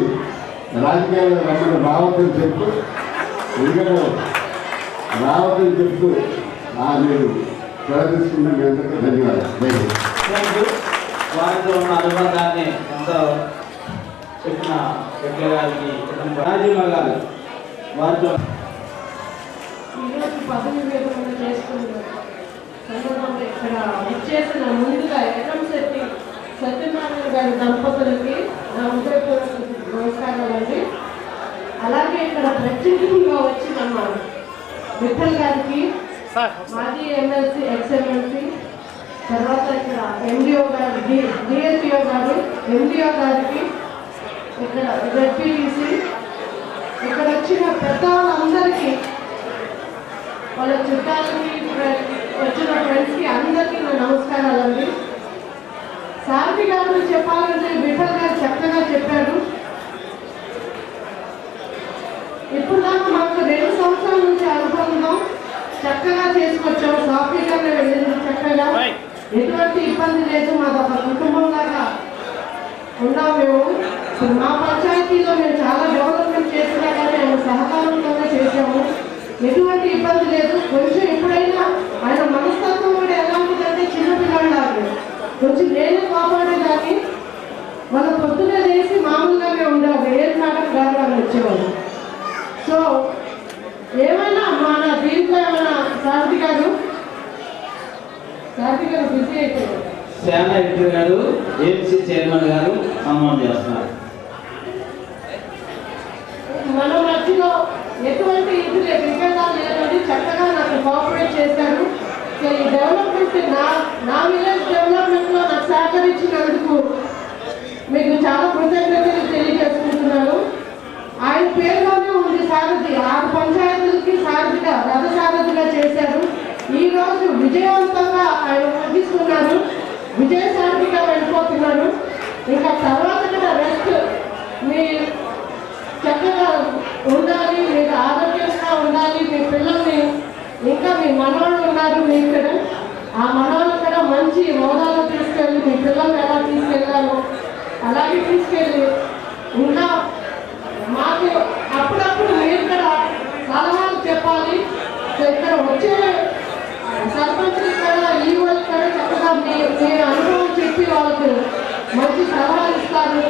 రాజకీయాల్లో రమ్మని రావద్దని చెప్తూ ఎందుకంటే రావద్దని చెప్తూ మీరు ప్రయత్నిస్తున్న మీ అందరికీ ధన్యవాదాలు. వారితో ఉన్న అనుబంధాన్ని ఎంతో చెప్పిన వెంకయ్య గారికి రాజీవ గారు వారితో ఈరోజు పదవి విరమణ చేసుకున్న సందర్భంలో ఇక్కడ విచ్చేసిన ముందుగా ఎర్రంశెట్టి సత్యనారాయణ గారి దంపతులకి నా హృదయపూర్వక నమస్కారాలండి. అలాగే ఇక్కడ ప్రత్యేకంగా వచ్చిన మా విఠల్ గారికి, మాజీ ఎమ్మెల్సీ ఎక్స్ఎమ్మెల్సీ, తర్వాత ఇక్కడ ఎండిఓ గారు, డిఎస్పిఓ గారు, ఎండిఓ గారికి, ఇక్కడ జెడ్పీటీసీ, ఇక్కడ వచ్చిన పెద్ద వాళ్ళందరికీ, వాళ్ళ చుట్టాలకి, వచ్చిన ఫ్రెండ్స్కి అందరికీ నా నమస్కారాలండి. సారథి గారు చెప్పాలంటే విఠల్ గారు చక్కగా చెప్పారు. ఇప్పుడు దాకా మాకు 2 సంవత్సరాల నుంచి అనుభవం చక్కగా చేసుకొచ్చాము. సాఫీగానే వెళ్ళింది చక్కగా, ఎటువంటి ఇబ్బంది లేదు. మాది ఒక కుటుంబం లాగా ఉన్నాం మేము. మా పంచాయతీలో మేము చాలా డెవలప్మెంట్ చేసినా కానీ ఆయన సహకారంతోనే చేసాము. ఎటువంటి ఇబ్బంది లేదు. కొంచెం ఎప్పుడైనా ఆయన మనస్తత్వం కూడా ఎలాంటిదంటే చిన్నపిల్లలాగా కొంచెం నేనే కాపాడేదాన్ని. మన పొద్దునే చేసి మామూలుగానే ఉండేవాళ్ళు. ఏం మేడం గారు అని వచ్చేవాళ్ళు. సో ఏమైనా మన దీంట్లో ఏమైనా సారథి గారు బిజీ అయిపోయారు. శ్యామ ఎడిటర్ గారు, ఏఎంసీ చైర్మన్ గారు సన్మానం చేస్తున్నారు. మన మధ్యలో ఎటువంటి ఇది విభేదాలు లేదండి. చక్కగా నాకు కోఆపరేట్ చేశారు. ఈ డెవలప్మెంట్ నా విలేజ్ డెవలప్మెంట్లో నాకు సహకరించినందుకు మీకు చాలా కృతజ్ఞతలు తెలియజేసుకుంటున్నాను. ఆయన పేరులోనే ఉంది సారథి. 6 పంచాయతీలకి సారథిగా, రథ సారథిగా చేశారు. ఈరోజు విజయవంతంగా ఆయన ముగిస్తున్నారు. విజయ సారథిగా వెళ్ళిపోతున్నారు. ఇంకా తర్వాత కూడా రెస్ట్ మీ చక్కగా ఉండాలి, మీరు ఆరోగ్యంగా ఉండాలి. మీ పిల్లల్ని ఇంకా మీ మనవాళ్ళు ఉన్నారు మీ ఇక్కడ, ఆ మనవాళ్ళు కూడా మంచి హోదాలో తీసుకెళ్ళి మీ పిల్లల్ని ఎలా తీసుకెళ్ళాలో అలాగే తీసుకెళ్ళి ఇంకా మాకు అప్పుడప్పుడు మీరు కూడా సలహాలు చెప్పాలి. ఇక్కడ వచ్చే సర్పంచ్కి కూడా ఈవోలు కూడా చక్కగా మీ అనుభవం చెప్పి వాళ్ళకు మంచి సలహాలు ఇస్తారు.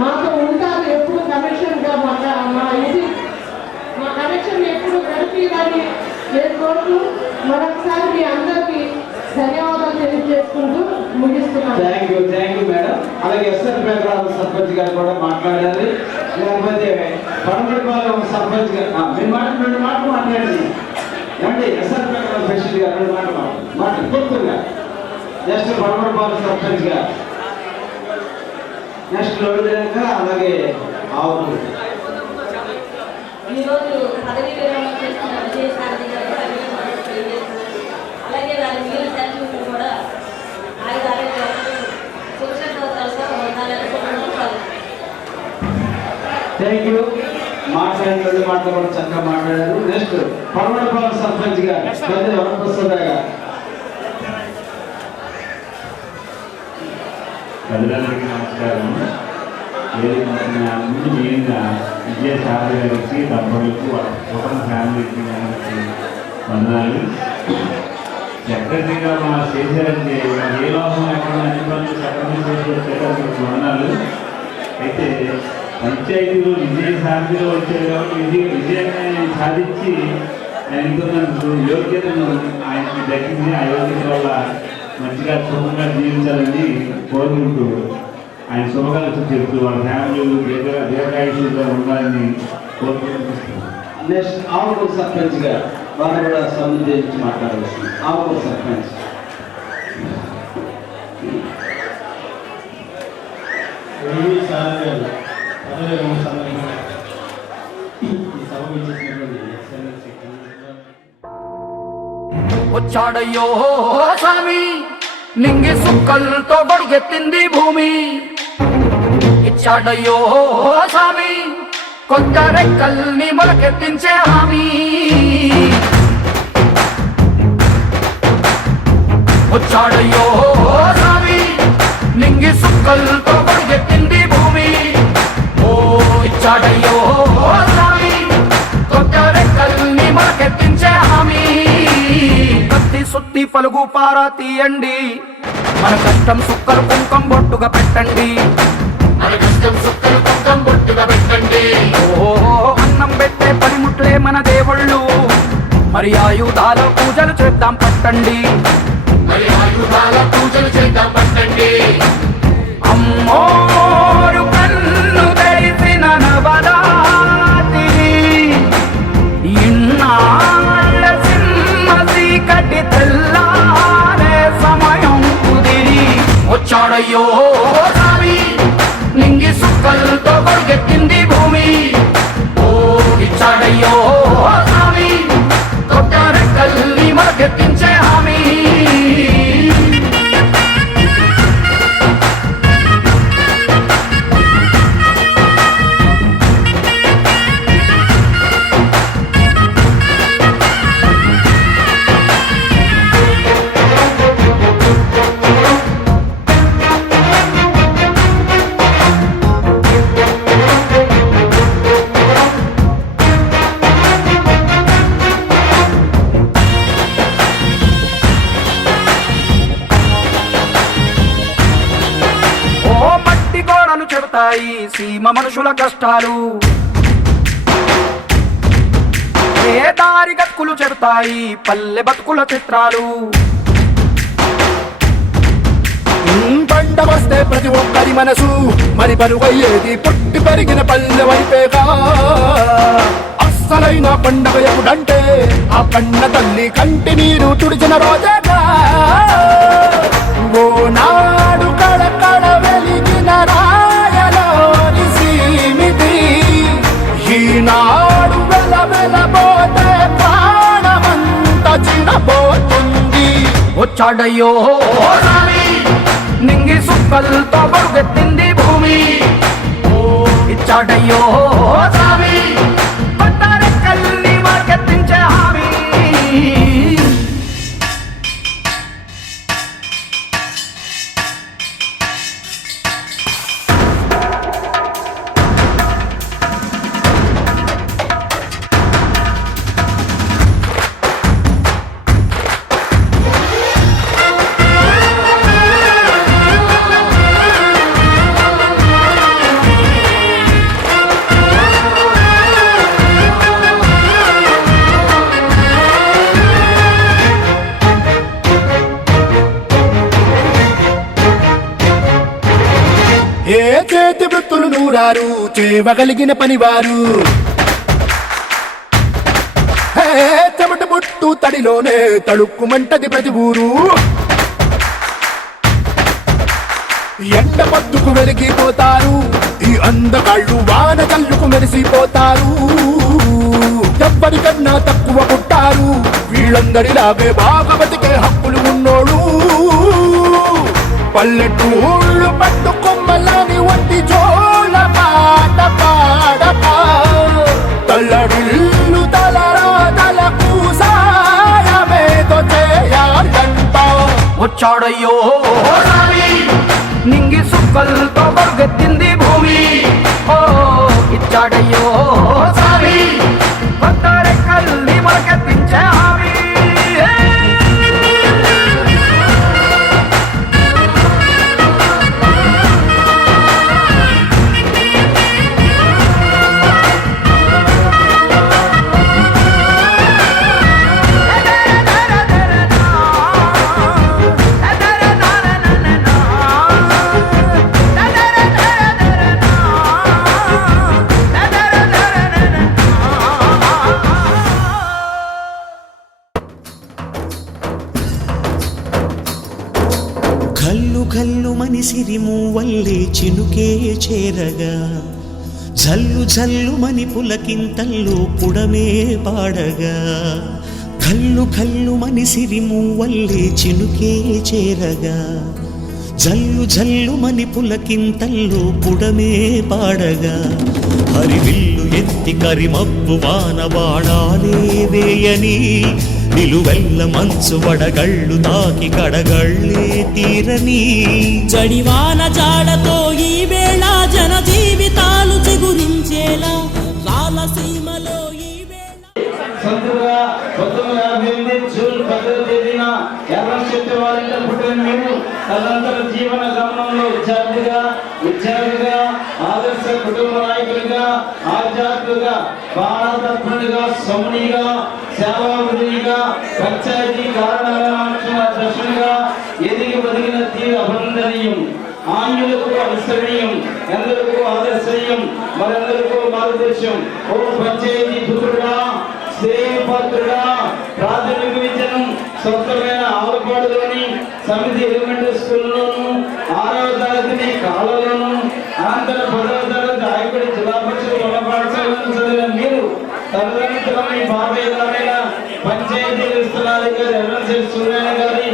మాతో ఉంటారు ఎప్పుడు కమిషన్గా మాకు కోరుకుంటూ మరొకసారి మీ అందరికీ ధన్యవాదాలు తెలియజేసుకుంటూ ముగిస్తున్నాను. Thank you madam. అలాగే ఎస్ఆర్ పేదరాజు సర్పంచ్ గారు కూడా మాట్లాడాలి. లేకపోతే పడమడిపాలెం సర్పంచ్ గారు మీరు రెండు మాటలు మాట్లాడండి. ఏమండి ఎస్ఆర్ పేదరాజు ప్రెసిడెంట్ గారు రెండు మాటలు గుర్తుగా. నెక్స్ట్ పడమడిపాలెం సర్పంచ్ గారు, నెక్స్ట్ లోడుగా, అలాగే ఆవు. ఈరోజు పదవీ విరమణ చేస్తున్న విజయసారథి గారు అలాగే వారి మీరు సర్టిఫికెట్ కూడా ఆయన థ్యాంక్ యూ. మాట్లాడిన రెండు మాటలు కూడా చక్కగా మాట్లాడారు. నెక్స్ట్ పడమడిపాలెం సర్పంచ్ గారు వరప్రసాద్ గారు. ప్రజలందరికీ నమస్కారం. ముందు మెయిన్గా విజయసారథి గారికి, దంపతులకు, కుటుంబ ఫ్యామిలీకి వందనాలు. సెక్రటరీగా మా చేశారంటే ఏ లోపం ఎక్కడ అన్ని పనులు సెక్రటరీ చేసేదానికి వందనాలు. అయితే పంచాయతీలో విజయసారథిలో వచ్చారు కాబట్టి విజయాన్ని సాధించి ఆయనకున్నందుకు యోగ్యతను ఆయనకి దక్కింది. ఆ యోగ్యత వల్ల మంచిగా సుఖంగా జీవించాలని కోరుకుంటూ ఆయన శుభకాలు చెప్తూ వాళ్ళ ఫ్యామిలీలు దీర్ఘాయుషులుగా ఉండాలని కోరుకుంటున్నాను. నెక్స్ట్ ఆవుకూరు సర్పంచ్ గారు వారు కూడా సంబంధించి మాట్లాడవలసింది. ఆవుకూరు సర్పంచ్. వచ్చాడయ్యో స్వామి నింగి సుక్కలతో బడిగెత్తింది భూమి. ఇచ్చాడయ్యో స్వామి కొత్త రెక్కల్ని మొలకెత్తించే హామీ. వచ్చాడయ్యో స్వామి నింగి సుక్కలతో బడిగెత్తింది భూమి. ఓ ఇచ్చాడయ్యో స్వామి కొత్త రెక్కల్ని మొలకెత్తించే హామీ. సుత్తి పలుగు పారా తీయండి, మన కష్టం సుక్కలు కుంకం బొట్టుగా పెట్టండి. మన కష్టం సుక్కలు కుంకం బొట్టుగా పెట్టండి. ఓ అన్నం పెట్టే పనిముట్లే మన దేవుళ్ళు, మరి ఆయుధాల పూజలు చేద్దాం పట్టండి. మరి ఆయుధాల పూజలు చేద్దాం పట్టండి. అమ్మోరు కన్ను తెరిసిన నవరాత్రి ఇన్నాళ్ళ చీకటి తెల్లారే సమయం కుదిరి. వచ్చాడయ్యో స్వామి నింగి సుక్కలతో పరిగెత్తింది భూమి. ఓ ఇచ్చాడయ్యో స్వామి కొత్త రెక్కల్ని మొలకెత్తించే హామీ. చెబుతాయి సీమ మనుషుల కష్టాలు, ఏ దారి గతుకులు చెబుతాయి పల్లె బతుకుల చిత్రాలు. పండ వస్తే ప్రతి ఒక్కరి మనసు మరి బరువయ్యేది పుట్టి పెరిగిన పల్లె వైపేగా. అస్సలైన పండగ ఎప్పుడంటే ఆ కన్న తల్లి కంటి నీరు తుడిచిన రోజేగా. ఓ నాడు కళకళ వెలిగిన రాయలోని సీమిది, ఈనాడు వెల వెలబోతే ప్రాణమంత చిన్నపోతుంది. వచ్చాడయ్యో నింగి సుక్కలతో బరుగెత్తింది భూమి. ఓ ఇచ్చాడయ్యో స్వామి కొత్త రెక్కల్ని మొలకెత్తించే హామీ. చేతి వృత్తులు నూరారు చేయగలిగిన పనివారు చెమట పుట్టు తడిలోనే తడుక్కుమంటది ప్రతి ఊరు ఎండ పట్టుకు వెలిగిపోతారు ఈ అందగాళ్ళు వాన కళ్ళుకు మెరిసిపోతారు ఎవ్వరికన్నా తక్కువ పుట్టారు వీళ్ళందరిలాగే బాగా బతికే హక్కులు ఉన్నోడు పల్లెటూళ్ళు పట్టుకొమ్మలని వంటి చోళ పాట పాడక తల్లడిల్లు తలరా తలకు సాయమేదో చేయాలంట వచ్చాడయ్యో నింగి సుక్కలతో బరుగెత్తింది భూమి ఓ ఇచ్చాడయ్యో స్వామి కొత్త రెక్కల్ని బరుగెత్తించే హామీ సిరిమూవల్లే చినుకే చేరగా జల్లు జల్లుమని పులకింతల్లో పుడమే పాడగా కల్లు కల్లుమని సిరిమూవల్లే చినుకే చేరగా జల్లు జల్లుమని పులకింతల్లో పుడమే పాడగా హరివిల్లు ఎత్తి కరిమబ్బు వాన బాణాలే వేయని నిలువెల్ల మంచు వడగళ్ళు తాకి కడగళ్ళే తీరని జడివాన జాడతో ఈ వేళ జన జీవితాలు చిగురించేలా రాలసీమలో ఈ సంతుగా 1958 జూన్ 10వ తేదీన ఎర్రచెట్టు వారింట పుట్టిన మీరు తదనంతర జీవన గమనంలో విద్యార్థిగా ఆదర్శ కుటుంబ నాయకులుగా ఆధ్యాత్మిక బాణతత్మునిగా సౌనిగా సేవావృతిగా పంచాయతీ కారణంగా ఎదిగి బదిగిన తీరు అభినందనీయం ఆంగ్యులకు అనుసరణీయం ఎందరికూ ఆదర్శనీయం మరెందరికూ మార్గదర్శనం ఓ పంచాయతీ పుత్రుడా సేవపత్రుడా ప్రాథమిక విద్యను స్వచ్ఛమైన ఆలపాడులోని సమితి ఎలిమెంటరీ స్కూల్లోను 6వ తరగతి కాలంలోను అనంతర 10వ తరగతి ఆయకుడి జిల్లా పరిషత్ ఉన్నత పాఠశాలను చదివిన మీరు తల్లిదండ్రుల మీ బాబాయ్య పంచాయతీ విస్తరాధికారి ఎమ్మెల్సీ సూర్యనారాయణ గారి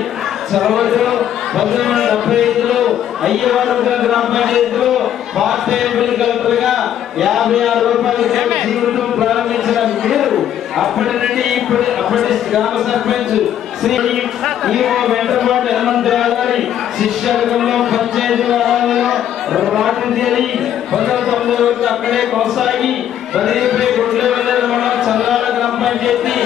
చొరవతో 1975లో అయ్యవారు గ్రామ పంచాయతీలో పార్ట్ టైం కలెక్టర్గా 56 రూపాయలు జీవితం ప్రారంభించిన మీరు అప్పటి నుండి అప్పటి గ్రామ సర్పంచ్ శ్రీ వెంటపాటి హనుమంతరావు గారి శిష్యవర్గంలో పంచాయతీ వ్యవహారంలో రాటం తేలి 1990 వరకు అక్కడే కొనసాగి బదిలీపై గుడ్లవెల్లల మండలం చంద్రాల గ్రామ పంచాయతీ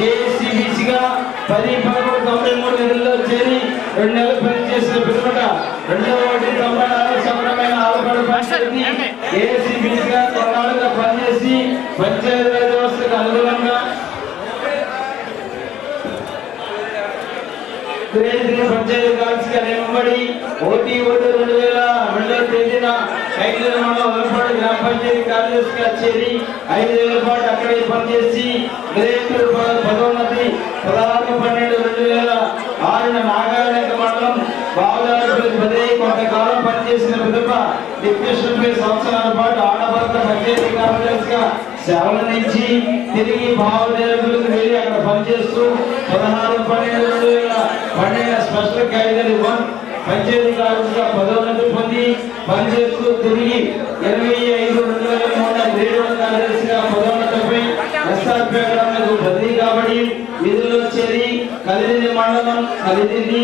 జేసీబీసీగా 10/11/93 చేరి 2 నెలలు పనిచేసిన పిలుపుట 2/1/94 సమగ్రమైన ఆలపాడు పంచాయతీ ఏసీబీసీగా కొన్నాళ్ళుగా పనిచేసి పంచాయతీ వ్యవస్థకు అనుగుణంగా పంచాయతీ కార్యక్రమాలుగా నియమబడి ఓటీ 2002వ తేదీన 5 మండలం గ్రామ పంచాయతీ కార్యదర్శిగా చేరి 5 ఏళ్ల పాటు అక్కడే పనిచేసి గ్రేడ్ 2 పదోన్నతి 16/12/2006 నాగార్జున మండలం బావదారి కొంతకాలం పనిచేసిన పిదప డిప్యూషన్పై సంవత్సరాల పాటు ఆడభర్త పంచాయతీ కార్యదర్శిగా సేవలందించి తిరిగి భావదేవులకు వెళ్ళి అక్కడ పనిచేస్తూ 16/12/2012 స్పెషల్ కేటగిరీ 1 పంచాయతీ కార్యదర్శిగా పదోన్నతి పొంది పనిచేస్తూ తిరిగి 25/2003 గ్రేడ్ 1 కార్యదర్శిగా పదోన్నతిపై ఎస్ఆర్పీ గ్రామాలకు బదిలీ కాబట్టి విధుల్లో చేరి కలిదిండి మండలం కలిదిండి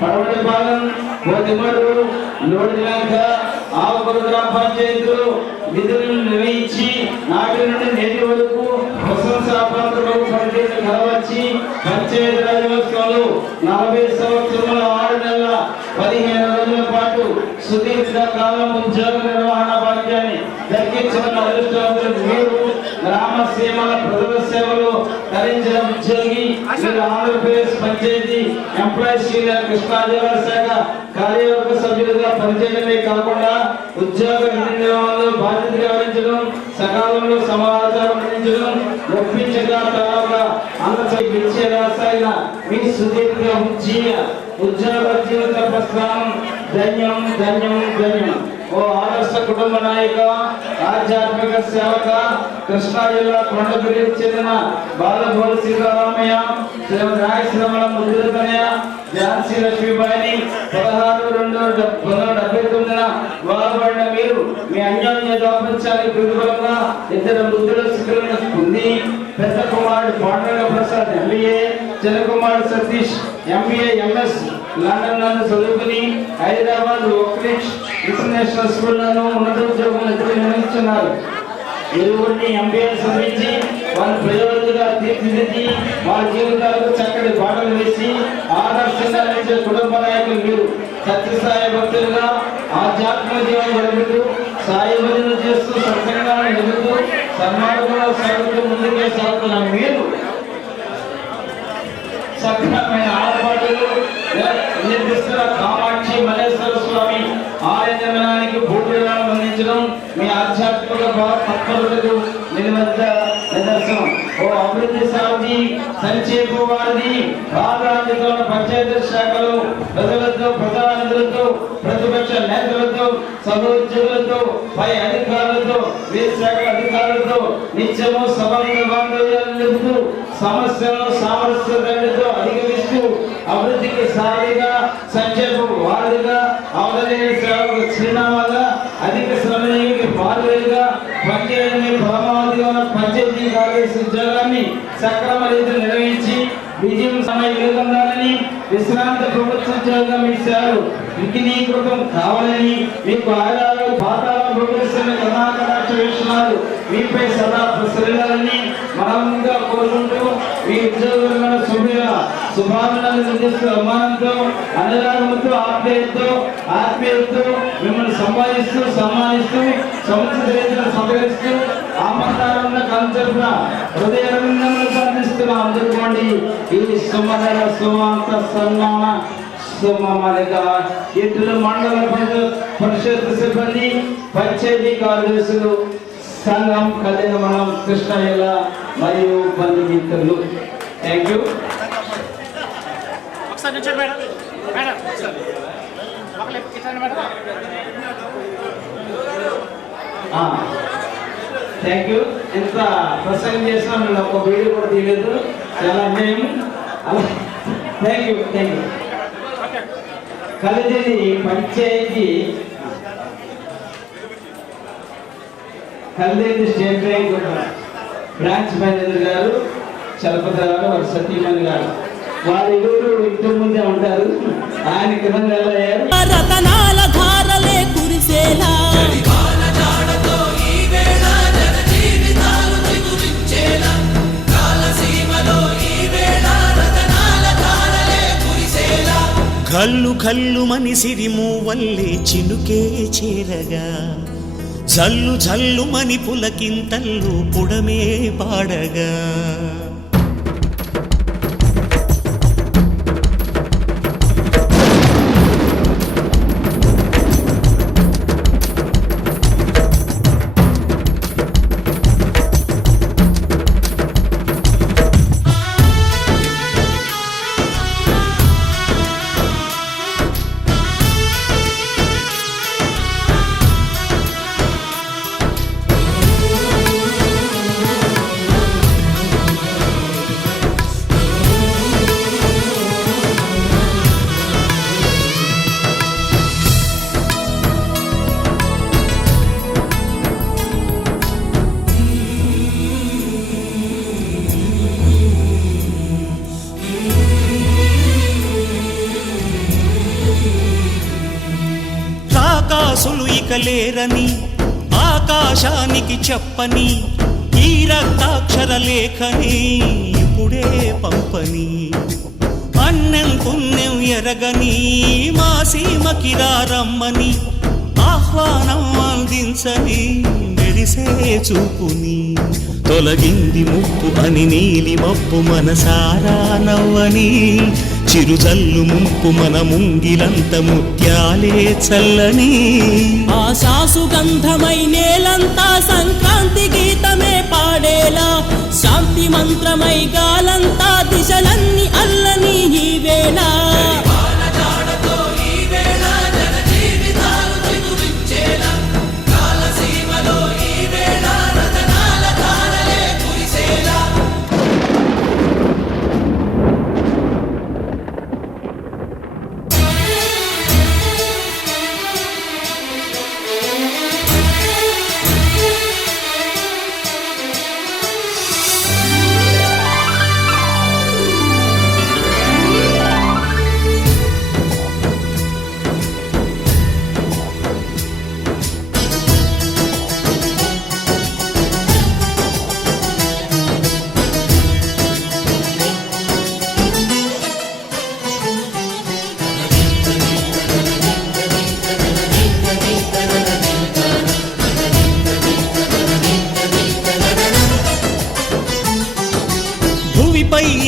పడవటిపాలెం కోతిమడు లోడిలంక ఆవుకూరు గ్రామ పంచాయతీలు విధులను నిర్వహించి నాటి నుండి నేటి వరకు ప్రశంసాపాత్రలో పనిచేసి కలవచ్చి పంచాయతీరాజ్ వ్యవస్థలో 40 సంవత్సరముల 6 నెలల 15 రోజుల పాటు సుదీర్ఘ కాలం ఉద్యోగ నిర్వహణ భాగ్యాన్ని దక్కించిన అదృష్టవంతులు మీరు గ్రామ సేవల ప్రజల సేవలో తరించిన ఉద్యోగి ఆంధ్రప్రదేశ్ పంచాయతీ ఎంప్లాయీస్ యూనియన్ కృష్ణా జిల్లా శాఖ కార్యవర్గ సభ్యులుగా పనిచేయడమే కాకుండా ఉద్యోగ నిర్వహణలో బాధ్యతగా వహించడం, సకాలంలో సమాచారం అందించడం, ఒప్పించగా తర్వాత అందరికీ రాసాగిన మీ సుదీర్ఘ ఉద్యోగ జీవిత ప్రస్థానం ధన్యం ధన్యం ధన్యం. ఓ ఆదర్శ కుటుంబ నాయక, ఆధ్యాత్మిక సేవక, కృష్ణా జిల్లా కొండగిరికి చెందిన బాలభోలు సీతారామయ్య, శ్రీమతి ముద్రతనయ, ఝాన్సీ లక్ష్మీబాయిని 16/2/1979 వారబడిన మీరు మీ అన్యోన్య దాపత్యానికి ప్రతిఫలంగా ఇద్దరు ముద్దుల శిఖరులను పొంది పెద్ద కుమారుడు పాండురంగ ప్రసాద్ MBA, చిన్న కుమారుడు సతీష్ MBA MS లండన్ నందు చదువుకుని హైదరాబాద్ ఓక్రిడ్జ్ ఇంటర్నేషనల్ స్కూళ్లను ఉన్నతోద్యోగులు నిర్వహిస్తున్నారు. ఇరువురిని MBA చదివించి వారి ప్రయోజకులుగా తీర్చిదిద్ది వారి జీవితాలకు చక్కటి బాటలు వేసి ఆదర్శంగా నిలిచే కుటుంబ నాయకులు మీరు. సత్యసాయి భక్తులుగా ఆధ్యాత్మిక జీవనం జరుగుతూ సాయి భజనలు చేస్తూ సత్సంగాలను జరుగుతూ సన్మార్గంలో సాగుతూ ముందుకే సాగుతున్న మీరు సక్రమైన ఆడపాటలు నిర్దిస్తున్న కామాక్షి మల్లేశ్వర స్వామి ఆలయ నిర్మాణానికి భూమిలను అందించడం మీ ఆధ్యాత్మిక తత్పరులకు నిదర్శనం. ఓ అభివృద్ధి సాగుతీ సంక్షేమ వారిది ప్రాధాన్యత పంచాయతీ శాఖలు ప్రజలతో, ప్రజానిధులతో, ప్రతిపక్ష నేతలతో, సహోద్యోగులతో, పై అధికారులతో, వివిధ శాఖల అధికారులతో నిత్యము సభల బాంధవ్యాలు నిలుపుతూ సమస్యలను సామరస్య దండితో అధిగమిస్తూ అభివృద్ధికి సారిగా సంక్షేమ వారిగా అవధలేని సేవకు చిరునామాగా అధిక శ్రమయోగి పాల్గొలుగా పనిచేయని పరమావధిగా ఉన్న పంచాయతీ కార్యదర్శి ఉద్యోగాన్ని సక్రమ రీతిలో నిర్వహించి విజయం సమయ వెలుగొందాలని విశ్రాంత ప్రభుత్వ ఉద్యోగం ఇచ్చారు. విఘ్నీకృతం కావాలని మీకు ఆదాలు పాతాల భూమిస్తున్న కర్ణాకటాక్ష వీక్షణాలు మీపై సదా ప్రసరించాలని మనముగా కోరుకుంటూ మీ ఉద్యోగుల శుభాభినందనలు అందిస్తూ అభిమానంతో, అనురాగంతో, ఆత్మీయతతో మిమ్మల్ని సంపాదిస్తూ సన్మానిస్తూ సముచిత రీతిలో సంగ్రహిస్తూ ఆమంత్రణ కంచర్పున హృదయరంగంలో సాధిస్తున్న అందుకోండి ఈ సుమధర సుమాంత సన్మాన సుమమలిక ఇట్లు మండల పరిషత్ సిబ్బంది, పంచాయతీ కార్యదర్శులు, సంఘం కళ్యాణ మనం కృష్ణ జిల్లా మరియు బంధుమిత్రులు. Thank you. Thank you. ఎంత ప్రసంగం చేసినా నేను ఒక వీడియో కూడా తీయలేదు, చాలా అన్యాయం. Thank you, thank you. కలిదేది పంచాయతీ కలిదేది స్టేట్ బ్యాంక్ బ్రాంచ్ మేనేజర్ గారు చలపతి గారు, వారి సతీమణి గారు, వారి ఇరువురు ఇంటి ముందే ఉంటారు. ఆయన కింద వెళ్ళయ్యారు. రతనాల ధారలే కురిసేలా కల్లు కల్లు మనిసిరి మూవల్లే చినుకే చేరగా, జల్లు జల్లు మని పులకింతల్లు పుడమే పాడగా, రాకాసులు ఇక లేరని ఆకాశానికి చెప్పని ఈ రక్తాక్షర లేఖని ఇప్పుడే పంపని, అన్నం పుణ్యం ఎరగని మా సీమకి రమ్మని ఆహ్వానం అందించని మెరిసే చూపుని తొలగింది ముప్పు అని నీలి మప్పు మనసారా నవ్వని చిరుజల్లు ముంపు మన ముంగిలంత ముత్యాలే చల్లని ఆశాసు గంధమై నేలంతా సంక్రాంతి గీతమే పాడేలా శాంతి మంత్రమై గాలంతా దిశలన్నీ అల్లని ఈ వేళ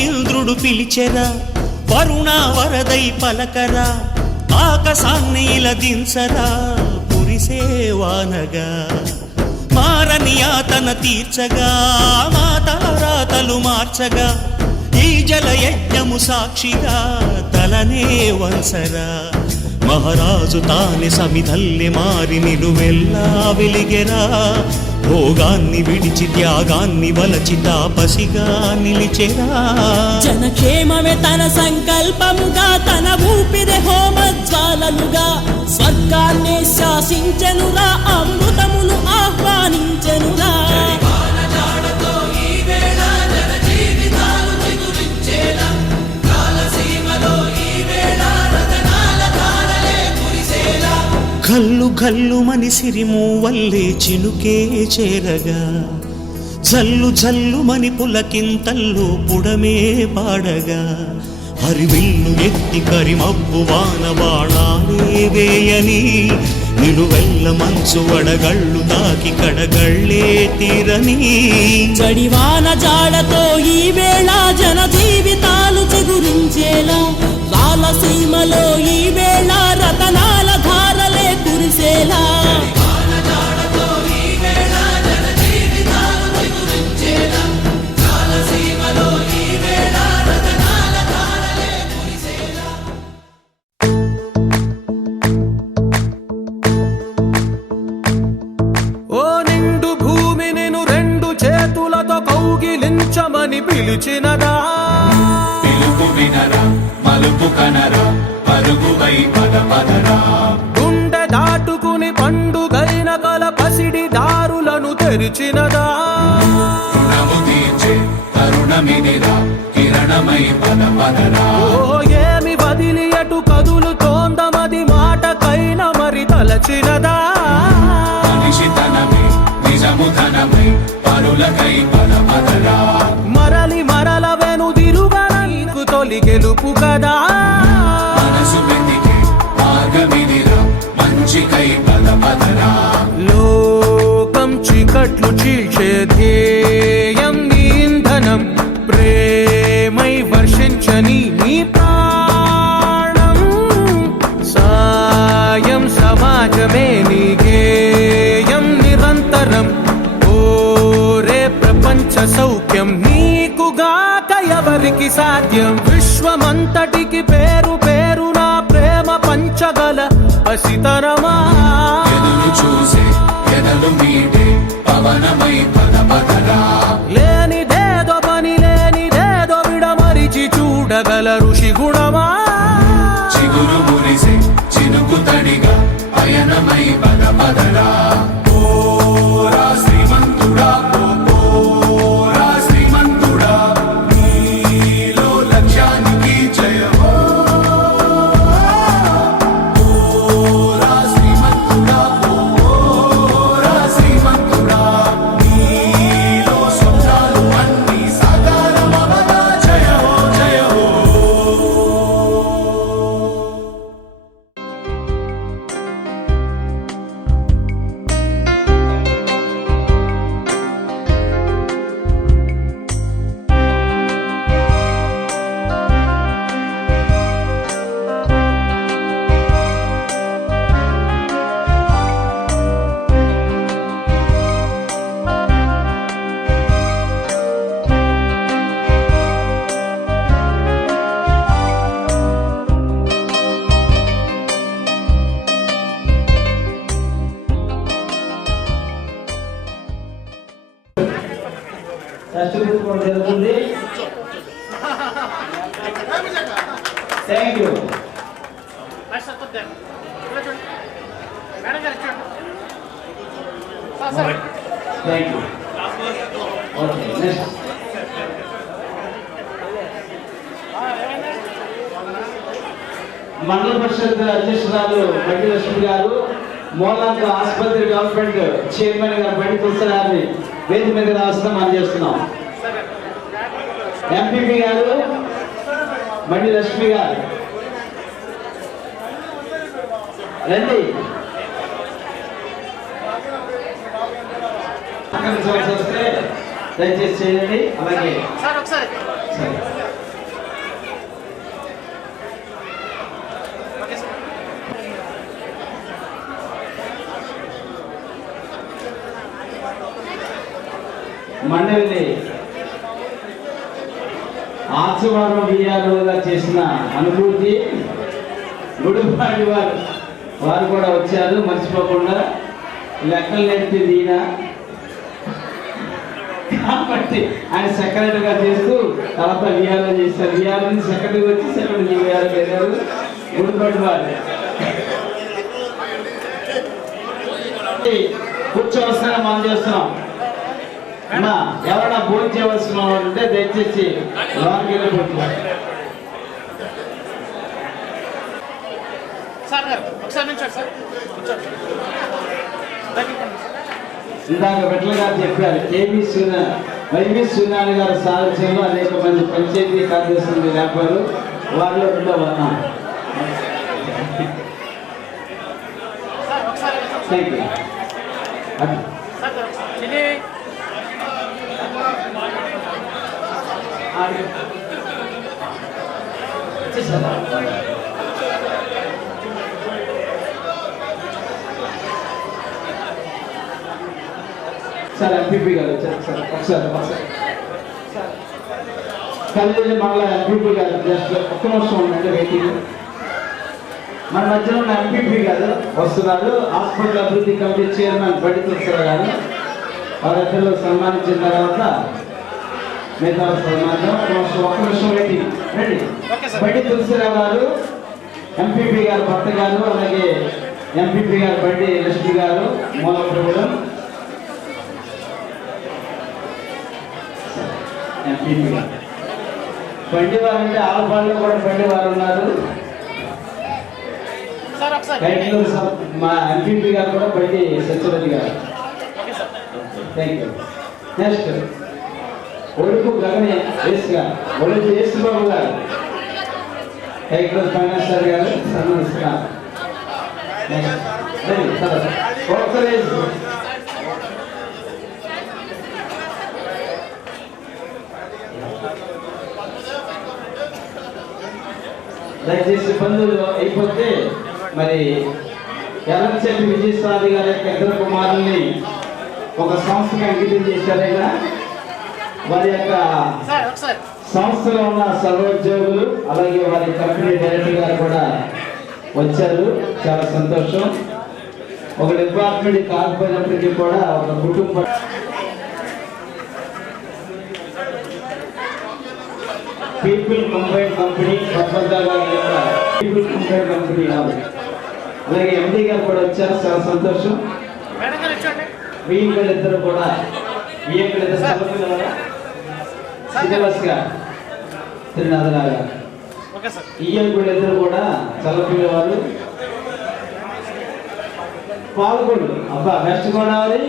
ఇంద్రుడు పిలిచెరా వరుణ వరదై పలకరా ఆకాశాన్ని ఇలా దించరా కురిసేవానగా మారని ఆతన తీర్చగా మాతారాతలు మార్చగా ఈ జల యజ్ఞము సాక్షిగా తలనే వంసరా మహారాజు తాని సమిధల్లె మారి నిలువెల్లా వెలిగెరా భోగాన్ని విడిచి త్యాగాన్ని వలచి తాపసిగా నిలిచెరా జనక్షేమమే తన సంకల్పముగా తన ఊపిరి హోమజ్వాలలుగా స్వర్గాన్ని శాసించెనురా అమృతమును ఆహ్వానించెనురా కల్లు కల్లు మని సిరిమూవల్లే చినుకే చేరగా జల్లు జల్లు మని పులకింతల్లో పుడమే పాడగా హరివిల్లు ఎత్తి కరిమబ్బు వాన బాణాలే వేయని నిలువెల్ల మంచు వడగళ్ళు తాకి కడగళ్ళే తీరని చడివాన జాడతో ఈ వేళ జన జీవితాలు చిగురించేలా రాలసీమలో ఈ వేళ రతనాల ధారలే కురిసేలా పిలిచినదా పిలుపు వినరా మలుపు కనరా అరుగుపై పదపదరా గుండె దాటుకుని పండుగైన కల పసిడి దారులను తెరిచినదా రుణము తీర్చే తరుణమిదిరా కిరణమై పదపదరా ఏమి వదిలి అటు కదులుతోందమది మాటకైన మరి తలచినదా మనిషితనమే నిజము ధనమై పరులకై పదపదరా మరలి మరల వెనుదిరుగనైకు తొలి గెలుపు కదా మనసు వెతికే మార్గమిదిరా మంచికై పదపదరా లోకం చీకట్లు చీల్చే ధ్యేయం నీ ఇంధనం ప్రేమై వర్షించని నీ ప్రాణం సాయం సమాజమే నీ గేయం నిరంతరం సౌఖ్యం నీకుగాక ఎవరికి సాధ్యం విశ్వమంతటికి పేరు పేరు నా ప్రేమ పంచగల పసితరమా ఎదురు చూసే ఎదలు మీటే పవనమై పదపదరా లేనిదేదో పని లేనిదేదో విడమరిచి చూడగల ఋషి గుణమా చిగురు మురిసే చినుకు తడిగా పయనమై పదపదరా శ్రీమంతుడా thank you. Thank you. Okay next mandal parishad అధ్యక్షురాలు బండి లక్ష్మి గారు, మూలాంక ఆసుపత్రి డెవలప్మెంట్ చైర్మన్ గారు బండి తులసిరాజు వేదిక మీద రాష్ట్రం అందజేస్తున్నాం. ఎంపీపీ గారు బండి లక్ష్మి గారు రండి. వస్తే దయచేసి చేయండి. అలాగే మండలిని ఆచవారం బియ్యాలుగా చేసిన అనుభూతి గుడిపాటి వారు కూడా వచ్చారు. మర్చిపోకుండా లెక్కలు నేర్పింది ఈయన కాబట్టి ఆయన సెక్రటరీగా చేస్తూ తర్వాత విఆర్ఓ చేశారు. విఆర్ఓ నుంచి సెక్రటరీగా వచ్చి సెక్రటరీ విఆర్ఓ చేశారు. గుడిపాటి వారు కూర్చోవలసిన మనం చేస్తున్నాం. ఎవరైనా భోజనం చేయవలసిన ఉంటే దయచేసి లోనికి వెళ్ళిపోతున్నారు. ఇందాక బిడ్డల గారు చెప్పారు, వైవి సూర్యనారాయణ గారి సారథ్యంలో అనేక మంది పంచాయతీ కార్యదర్శులు లేపారు. వారిలో రెండో వర్ణం. Thank you. సార్ ఎంపీపీ గారు వచ్చారు సార్. ఒకసారి కలిసి మళ్ళీ ఎంపీపీ గారు జస్ట్ ఒక్క నిమిషం ఉందంటే వెయిటింగ్. మన మధ్యలో ఉన్న ఎంపీపీ గారు వస్తున్నారు. హాస్పిటల్ అభివృద్ధి కమిటీ చైర్మన్ బండి తులసిరావు గారు వారిద్దరిలో సన్మానించిన తర్వాత మిగతా సన్మానం. ఒక్క నిమిషం వెయిటింగ్. రండి. బండి తులసిరావు గారు, ఎంపీపీ గారు భర్త గారు, అలాగే ఎంపీపీ గారు బండి లక్ష్మి గారు మూలప్రభులం. ఎంపీపీ గారు బండి వారు అంటే ఆలపాడులో కూడా బండి వారు ఉన్నారు. మా ఎంపీపీ గారు కూడా బండి సత్యవతి గారు. Thank you. నెక్స్ట్ ఒడుకు గగనే యేసు గారు, ఒడుకు యేసు బాబు గారు ఫైనాన్స్ గారు సన్మానిస్తున్నారు. దయచేసి బంధువులు అయిపోతే మరి ఎర్రచెట్టి విజయసాయి గారి యొక్క ఇద్దరు కుమారుల్ని ఒక సంస్థకి అంకితం చేశారైనా. వారి యొక్క సంస్థలో ఉన్న సర్వోద్యోగులు అలాగే వారి కంపెనీ డైరెక్టర్ గారు కూడా వచ్చారు. చాలా సంతోషం. ఒక డిపార్ట్మెంట్ కాకపోయినప్పటికీ కూడా ఒక కుటుంబం people combine company people combine company అలాగే ఎండి గారు కూడా వచ్చారు. చాలా సంతోషం. వీళ్ళిద్దరు కూడా త్రినాథరాగా ఈఎం కూడా ఇద్దరు కూడా చల్లపిల్లవాళ్ళు పాల్గొండు. అబ్బా వెస్ట్ గోదావరి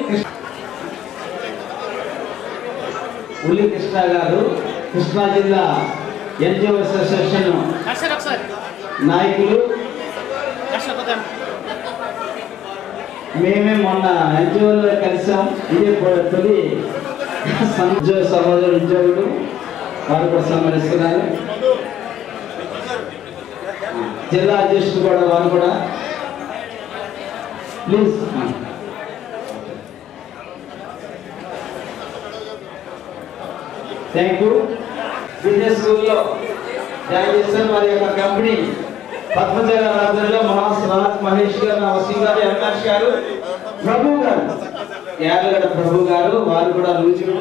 ఉల్లి కృష్ణ గారు కృష్ణా జిల్లా ఎన్జిఓ అసోసియేషన్ నాయకులు. మేమే మొన్న ఎన్జిఓలో కలిసాం. ఇదే తొలి సహోదరు ఉద్యోగులు వారు కూడా సన్మానిస్తున్నారు. జిల్లా అధ్యక్షుడు కూడా వారు కూడా ప్లీజ్. Thank you. బిజినెస్ స్కూల్లో జాయిన్ చేస్తారు. వారి యొక్క కంపెనీ పద్మజ గారి ఆధ్వర్యంలో రాజ్ మహేష్ గారు, వసీం గారు, అవినాష్ గారు, ప్రభు గారు, యాదగడ ప్రభు గారు వారు కూడా రుజువు.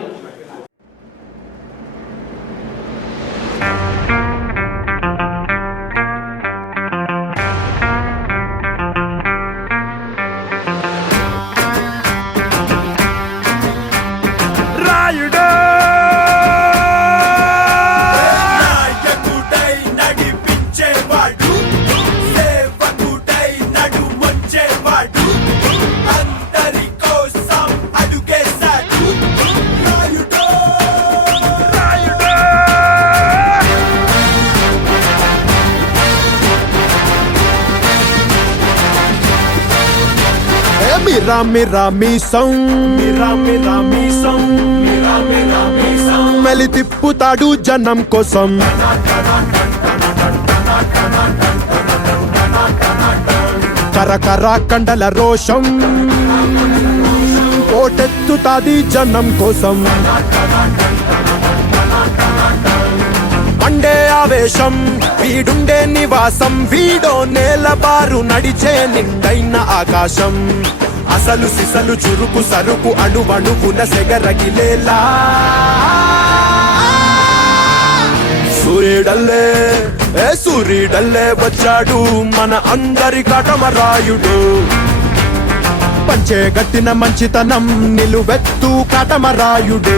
మిరా మిరా మీసం మిరా మిరా మీసం మిరా మిరా మీసం మెలి తిప్పుతాడు జనం కోసం కరకర కండల రోషం ఓటెత్తుతాది జనం కోసం అండే ఆవేశం వీడుండే నివాసం వీడో నేలబారు నడిచే నిండైన ఆకాశం అసలు సిసలు చురుకు సలుకు అణువణుకున సెగరగిలేలా సూర్యుడల్లే సూర్యుడల్లే వచ్చాడు మన అందరి కాటమరాయుడు పంచే గట్టిన మంచితనం నిలువెత్తు కాటమరాయుడు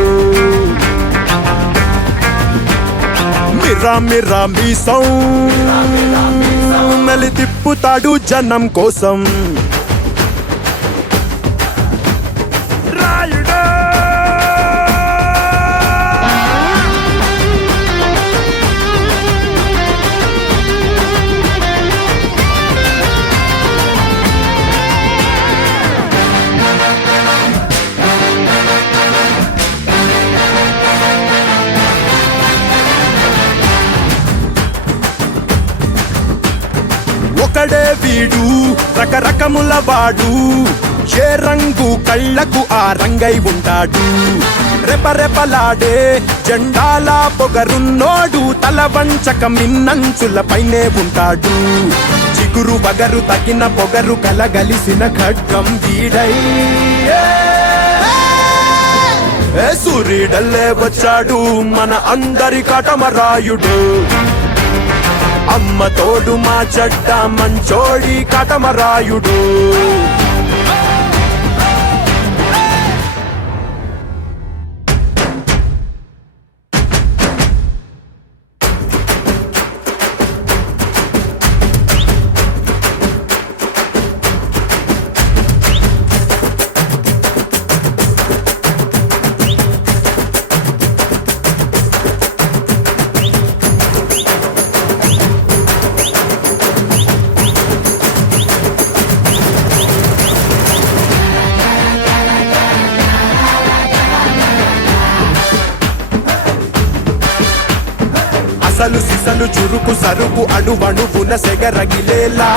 మిరా మిరా మీసం మిరా మిరా మీసం మెలి తిప్పుతాడు జనం కోసం వీడు రకరకముల వాడు ఏ రంగు కళ్ళకు ఆ రంగై ఉంటాడు రెపరెపలాడే జెండాల పొగరున్నోడు తల వంచక మిన్నంచుల పైనే ఉంటాడు చిగురు వగరు తగిన పొగరు కలగలిసిన ఖడ్గం వీడై సూర్యుడల్లే వచ్చాడు మన అందరి కాటమరాయుడు అమ్మ తోడు మా చెడ్డ మంచోడి కాటమరాయుడు చురుకు సరుకు అణువణుకున సెగరగిలేలా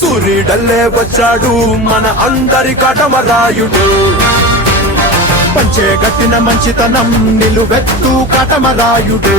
సూర్యుడల్లే వచ్చాడు మన అందరి కాటమరాయుడు పంచే గట్టిన మంచితనం నిలువెత్తు కాటమరాయుడు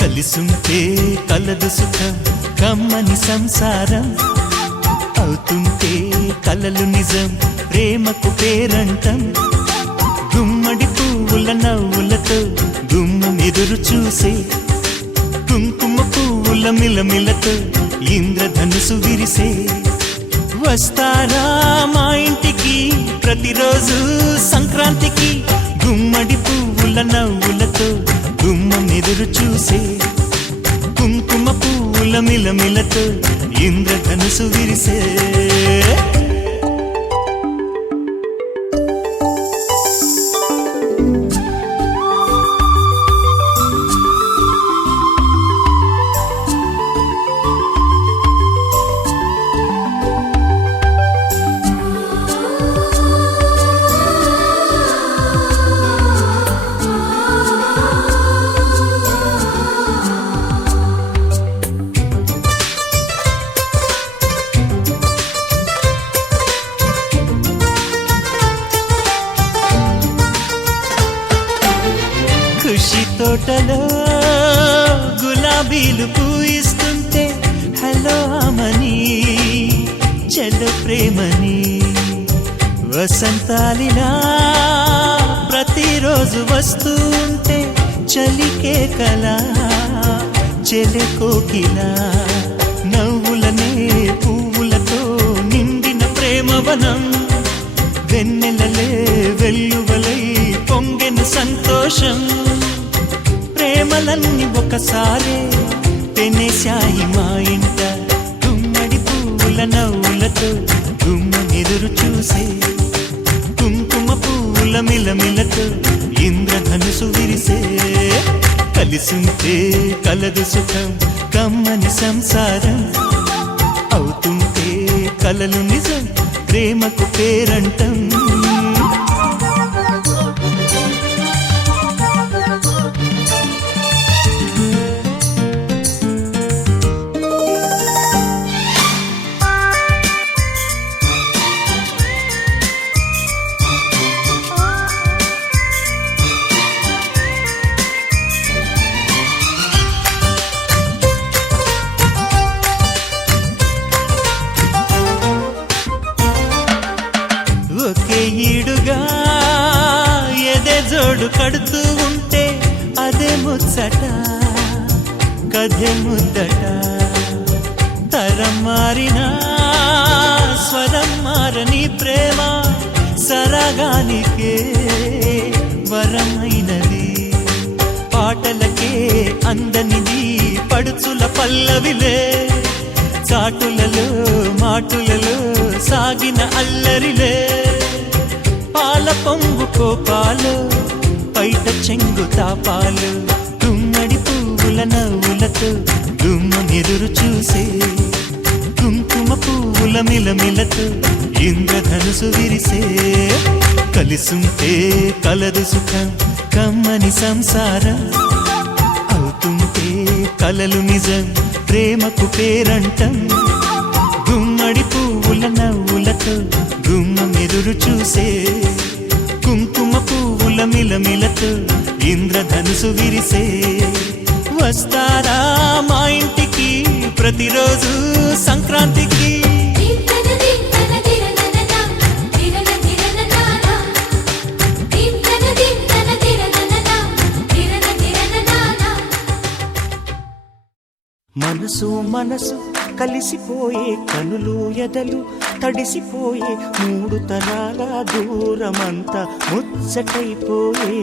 కలిసుంటే కలదు సుఖం కమ్మని సంసారం అవుతుంటే కలలు నిజం ప్రేమకు పేరంటం గుమ్మడి పువ్వుల నవ్వులతో గుమ్మం ఎదురు చూసే కుంకుమ పువ్వుల మిలమిలతో ఇంద్రధనుసు విరిసే వస్తారా మా ఇంటికి ప్రతిరోజు సంక్రాంతికి గుమ్మడి పువ్వుల నవ్వులతో గుమ్మం ఎదురు చూసే కుంకుమ పువ్వుల మిలమిలతో ఇంద్రధనుసు విరిసే ప్రేమని వసంతాలిలా ప్రతిరోజు వస్తుంటే చలికే కలా చెలె కోకిలా నవ్వులనే పువ్వులతో నిండిన ప్రేమవనం వెన్నెలలే వెల్లువలై పొంగెన సంతోషం ప్రేమలన్నీ ఒకసారి పెనేశాయి మా ఇంట గుమ్మడి పువ్వుల నవ్వులతో గుమ్మనెదురు చూసే కుంకుమ పువ్వుల మిలమిలతో ఇంద్రధనుసు విరిసే కలిసుంటే కలదు సుఖం కమ్మని సంసారం అవుతుంటే కలలు నిజం ప్రేమకు పేరంటం ఒకే ఈడుగా ఎదే జోడు కడుతూ ఉంటే అదే ముచ్చట కథే ముద్దట తరం మారినా స్వరం మారని ప్రేమ సరగానికే వరమైనది పాటలకే అందనిది పడుచుల పల్లవిలే చాటులలో మాటులలో సాగిన అల్లరిలే పాల పొంగు కోపాలు పైట చెంగు తాపాలు గుమ్మడి పువ్వుల నవ్వులతో గుమ్మనెదురు చూసే కుంకుమ పువ్వుల మిలమిలతో ఇంద్రధనుసు విరిసే కలిసుంటే కలదు సుఖం కమ్మని సంసారం అవుతుంటే కలలు నిజం ప్రేమకు పేరంటం గుమ్మడి పువ్వుల నవ్వులతో గుమ్మం ఎదురు చూసే కుంకుమ పువ్వుల మిలమిలతో ఇంద్రధనుసు విరిసే వస్తారా మా ఇంటికి ప్రతిరోజు సంక్రాంతికి మనసు మనసు కలిసిపోయే కనులు ఎదలు తడిసిపోయే మూడు తనాల దూరమంతా ముచ్చటైపోయే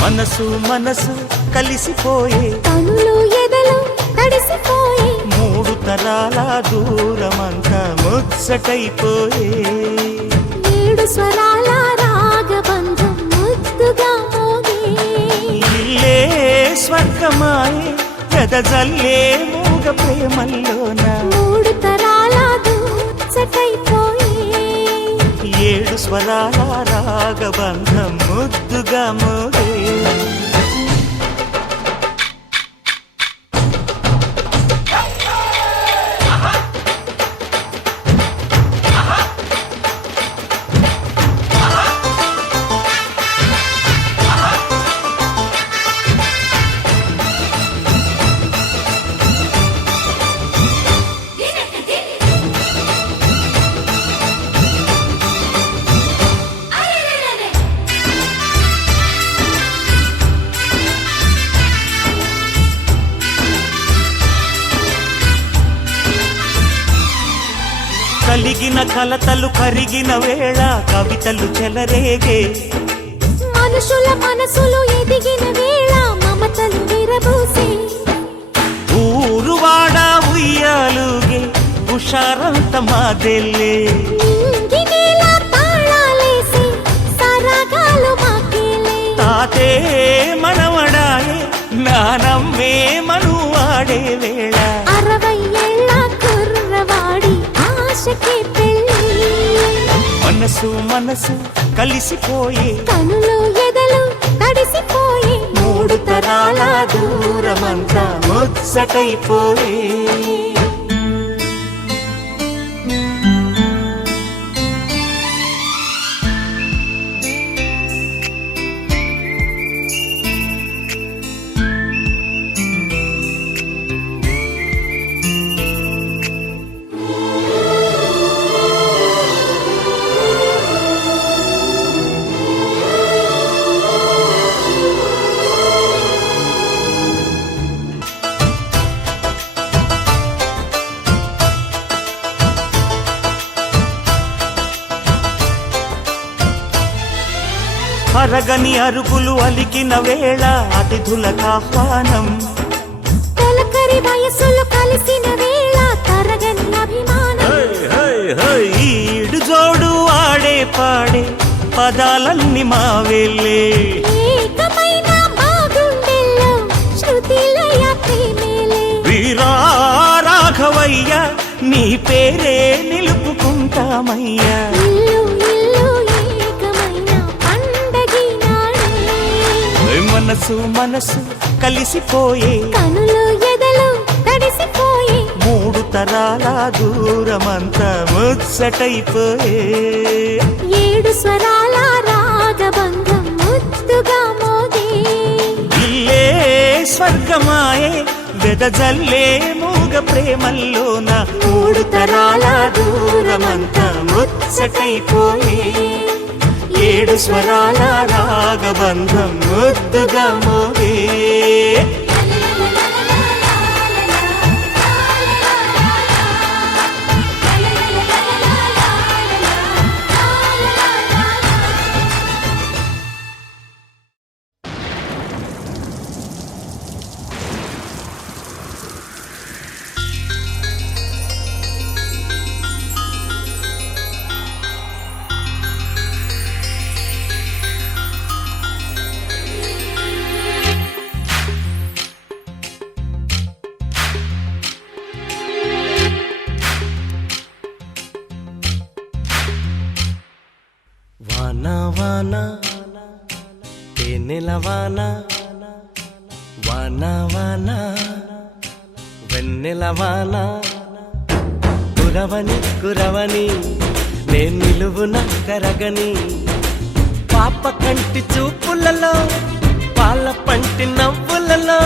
మనసు మనసు కలిసిపోయే కనులు ఎదలు తడిసిపోయే మూడు తరాల దూరమంతా ముచ్చటైపోయే ఏడు స్వరాల రాగబంధం ముద్దుగా మోగే ఇల్లే స్వర్గమాయే పెదజల్లే మూగ ప్రేమల్లోన మూడు తరాల ముచ్చటైపోయే ఏడు స్వరాల రాగబంధం ముద్దుగా మోగే కలిగిన కలతలు కరిగిన వేళ కవితలు చెలరేగే మనుషుల మనసులు ఎదిగిన వేళ మమతలు విరబూసే ఊరువాడ ఉయ్యాలుగే హుషారంత మాదెల్లే ఇంగినేల తాళాలేసి సరాగాలు మాకేలే తాతే మనవడాయే నానమ్మే మనువాడే వేళ 60 ఏళ్ల కుర్రవాడి ఆశకి పెళ్ళి మనసు మనసు కలిసిపోయే కనులు ఎదలు తడిసిపోయే 3 తరాల దూరమంతా ముచ్చటైపోయే అరగని అరుగులు అలికిన వేళ అతిథులకు ఆహ్వానం తొలకరి వయసులు కలిసిన వేళ తరగని అభిమానం ఈడు జోడు ఆడే పాడే పదాలన్నీ మావేలే ఏకమైన మా గుండెల్లో శృతిలయ ప్రేమేలే వీరా రాఘవయ్య నీ పేరే నిలుపుకుంటామయ్యా ఇల్లు ఇల్లు ఏకమైన పండగి నాడే మనసు మనసు కలిసిపోయే కనులు ఎదలు తడిసిపోయే 3 తరాల దూరమంతా ముచ్చటైపోయే 7 స్వరాల రాగబంధం ముద్దుగా మోగే ఇల్లే స్వర్గమాయే వెదజల్లే మూగ ప్రేమల్లోన 3 తరాల దూరమంతా ముచ్చటైపోయే 7 స్వరాల రాగబంధం ముద్దుగా మోగే వానా వానా తేనెల వానా వానా వానా వెన్నెల వానా కురవని కురవని నేను నిలువున కరగని పాప కంటి చూపులలో పాల పంటి నవ్వులలో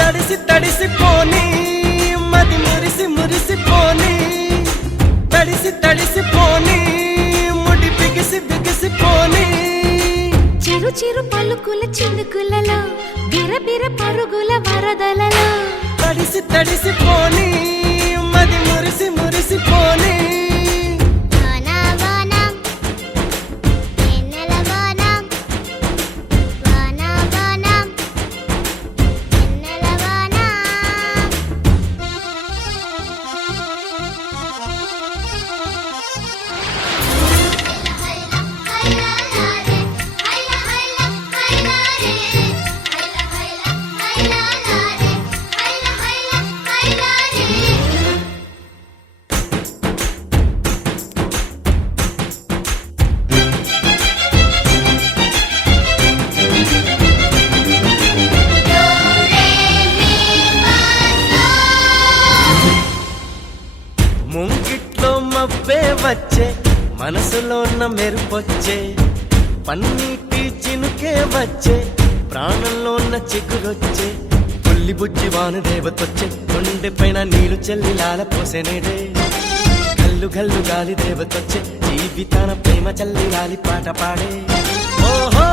తడిసి తడిసిపోని మది మురిసి మురిసిపోని తడిసి తడిసిపోని ముడి బిగిసి బిగిసిపోని చిరు చిరు పలుకుల చినుకులలో బిరబిర పరుగుల వరదలలో తడిసి తడిసిపోని మది మురిసి మురిసిపోని ముంగిట్లో మబ్బే వచ్చే మనసులో ఉన్న మెరుపొచ్చే పన్నీటి చినుకే వచ్చే ప్రాణంలో ఉన్న చిగురొచ్చే పుల్లి బుజ్జి వాన దేవతొచ్చే కొండె పైన నీళ్లు చెల్లి లాల పోసేనేడే గల్లు గల్లు గాలి దేవతొచ్చే జీవితాన ప్రేమ చల్లి గాలి పాట పాడే ఓహో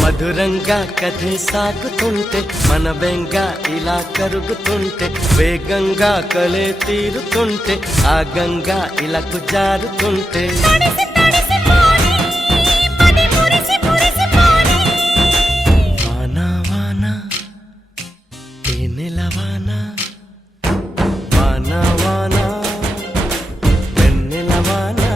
మధురంగా కథే సాగుతుంటే మన బెంగ ఇలా కరుగుతుంటే వేగంగా కలే తీరుతుంటే ఆ గంగా ఇలాకు జారుతుంటే వానా వానా తేనెల వానా వానా వానా వెన్నెల వానా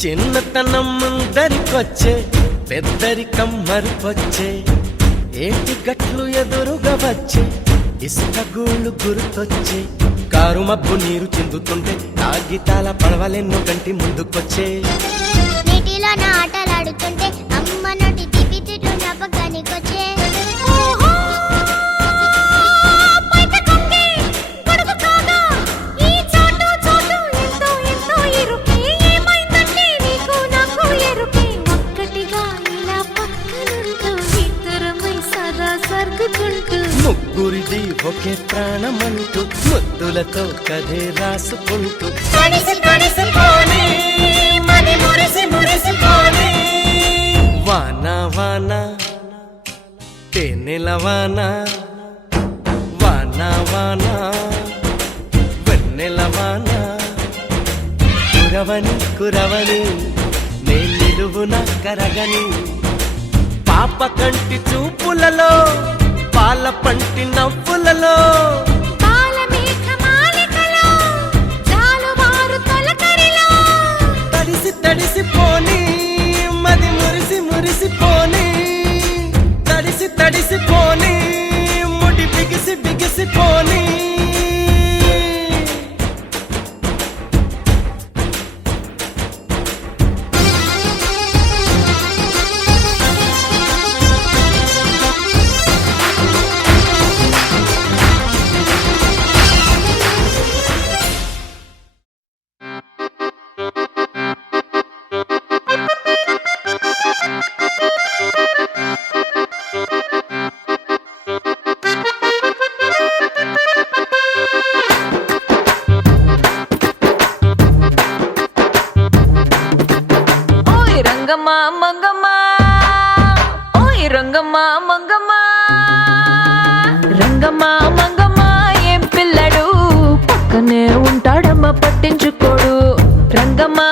చిన్నతనం ముందరికొచ్చే పెద్దరికం మరిపొచ్చే ఏటి గట్లు ఎదురుగా వచ్చే ఇసుక గూళ్ళు గుర్తొచ్చే కారు మబ్బు నీరు చిందుతుంటే నా గీతాల పడవలెన్నో కంటి ముందుకొచ్చే నీటిలో నా ఆటలాడుతుంటే అమ్మ నోటి తిప్పి తిట్లు నా పక్కనికొచ్చే ముగ్గురిది ఒకే ప్రాణమంటూ ముద్దులతో కథే రాసుకుంటూ వాన వాన తేనెల వాన వాన వాన వెన్నెల వాన కురవని కురవని నే నిలువున కరగని పాప కంటి చూపులలో పాల పంటి నవ్వులలో తడిసి తడిసిపోని మది మురిసి మురిసిపోని తడిసి తడిసిపోని ముడి బిగిసి బిగిసిపోని ఏం పిల్లడు పక్కనే ఉంటాడమ్మ పట్టించుకోడు రంగమ్మా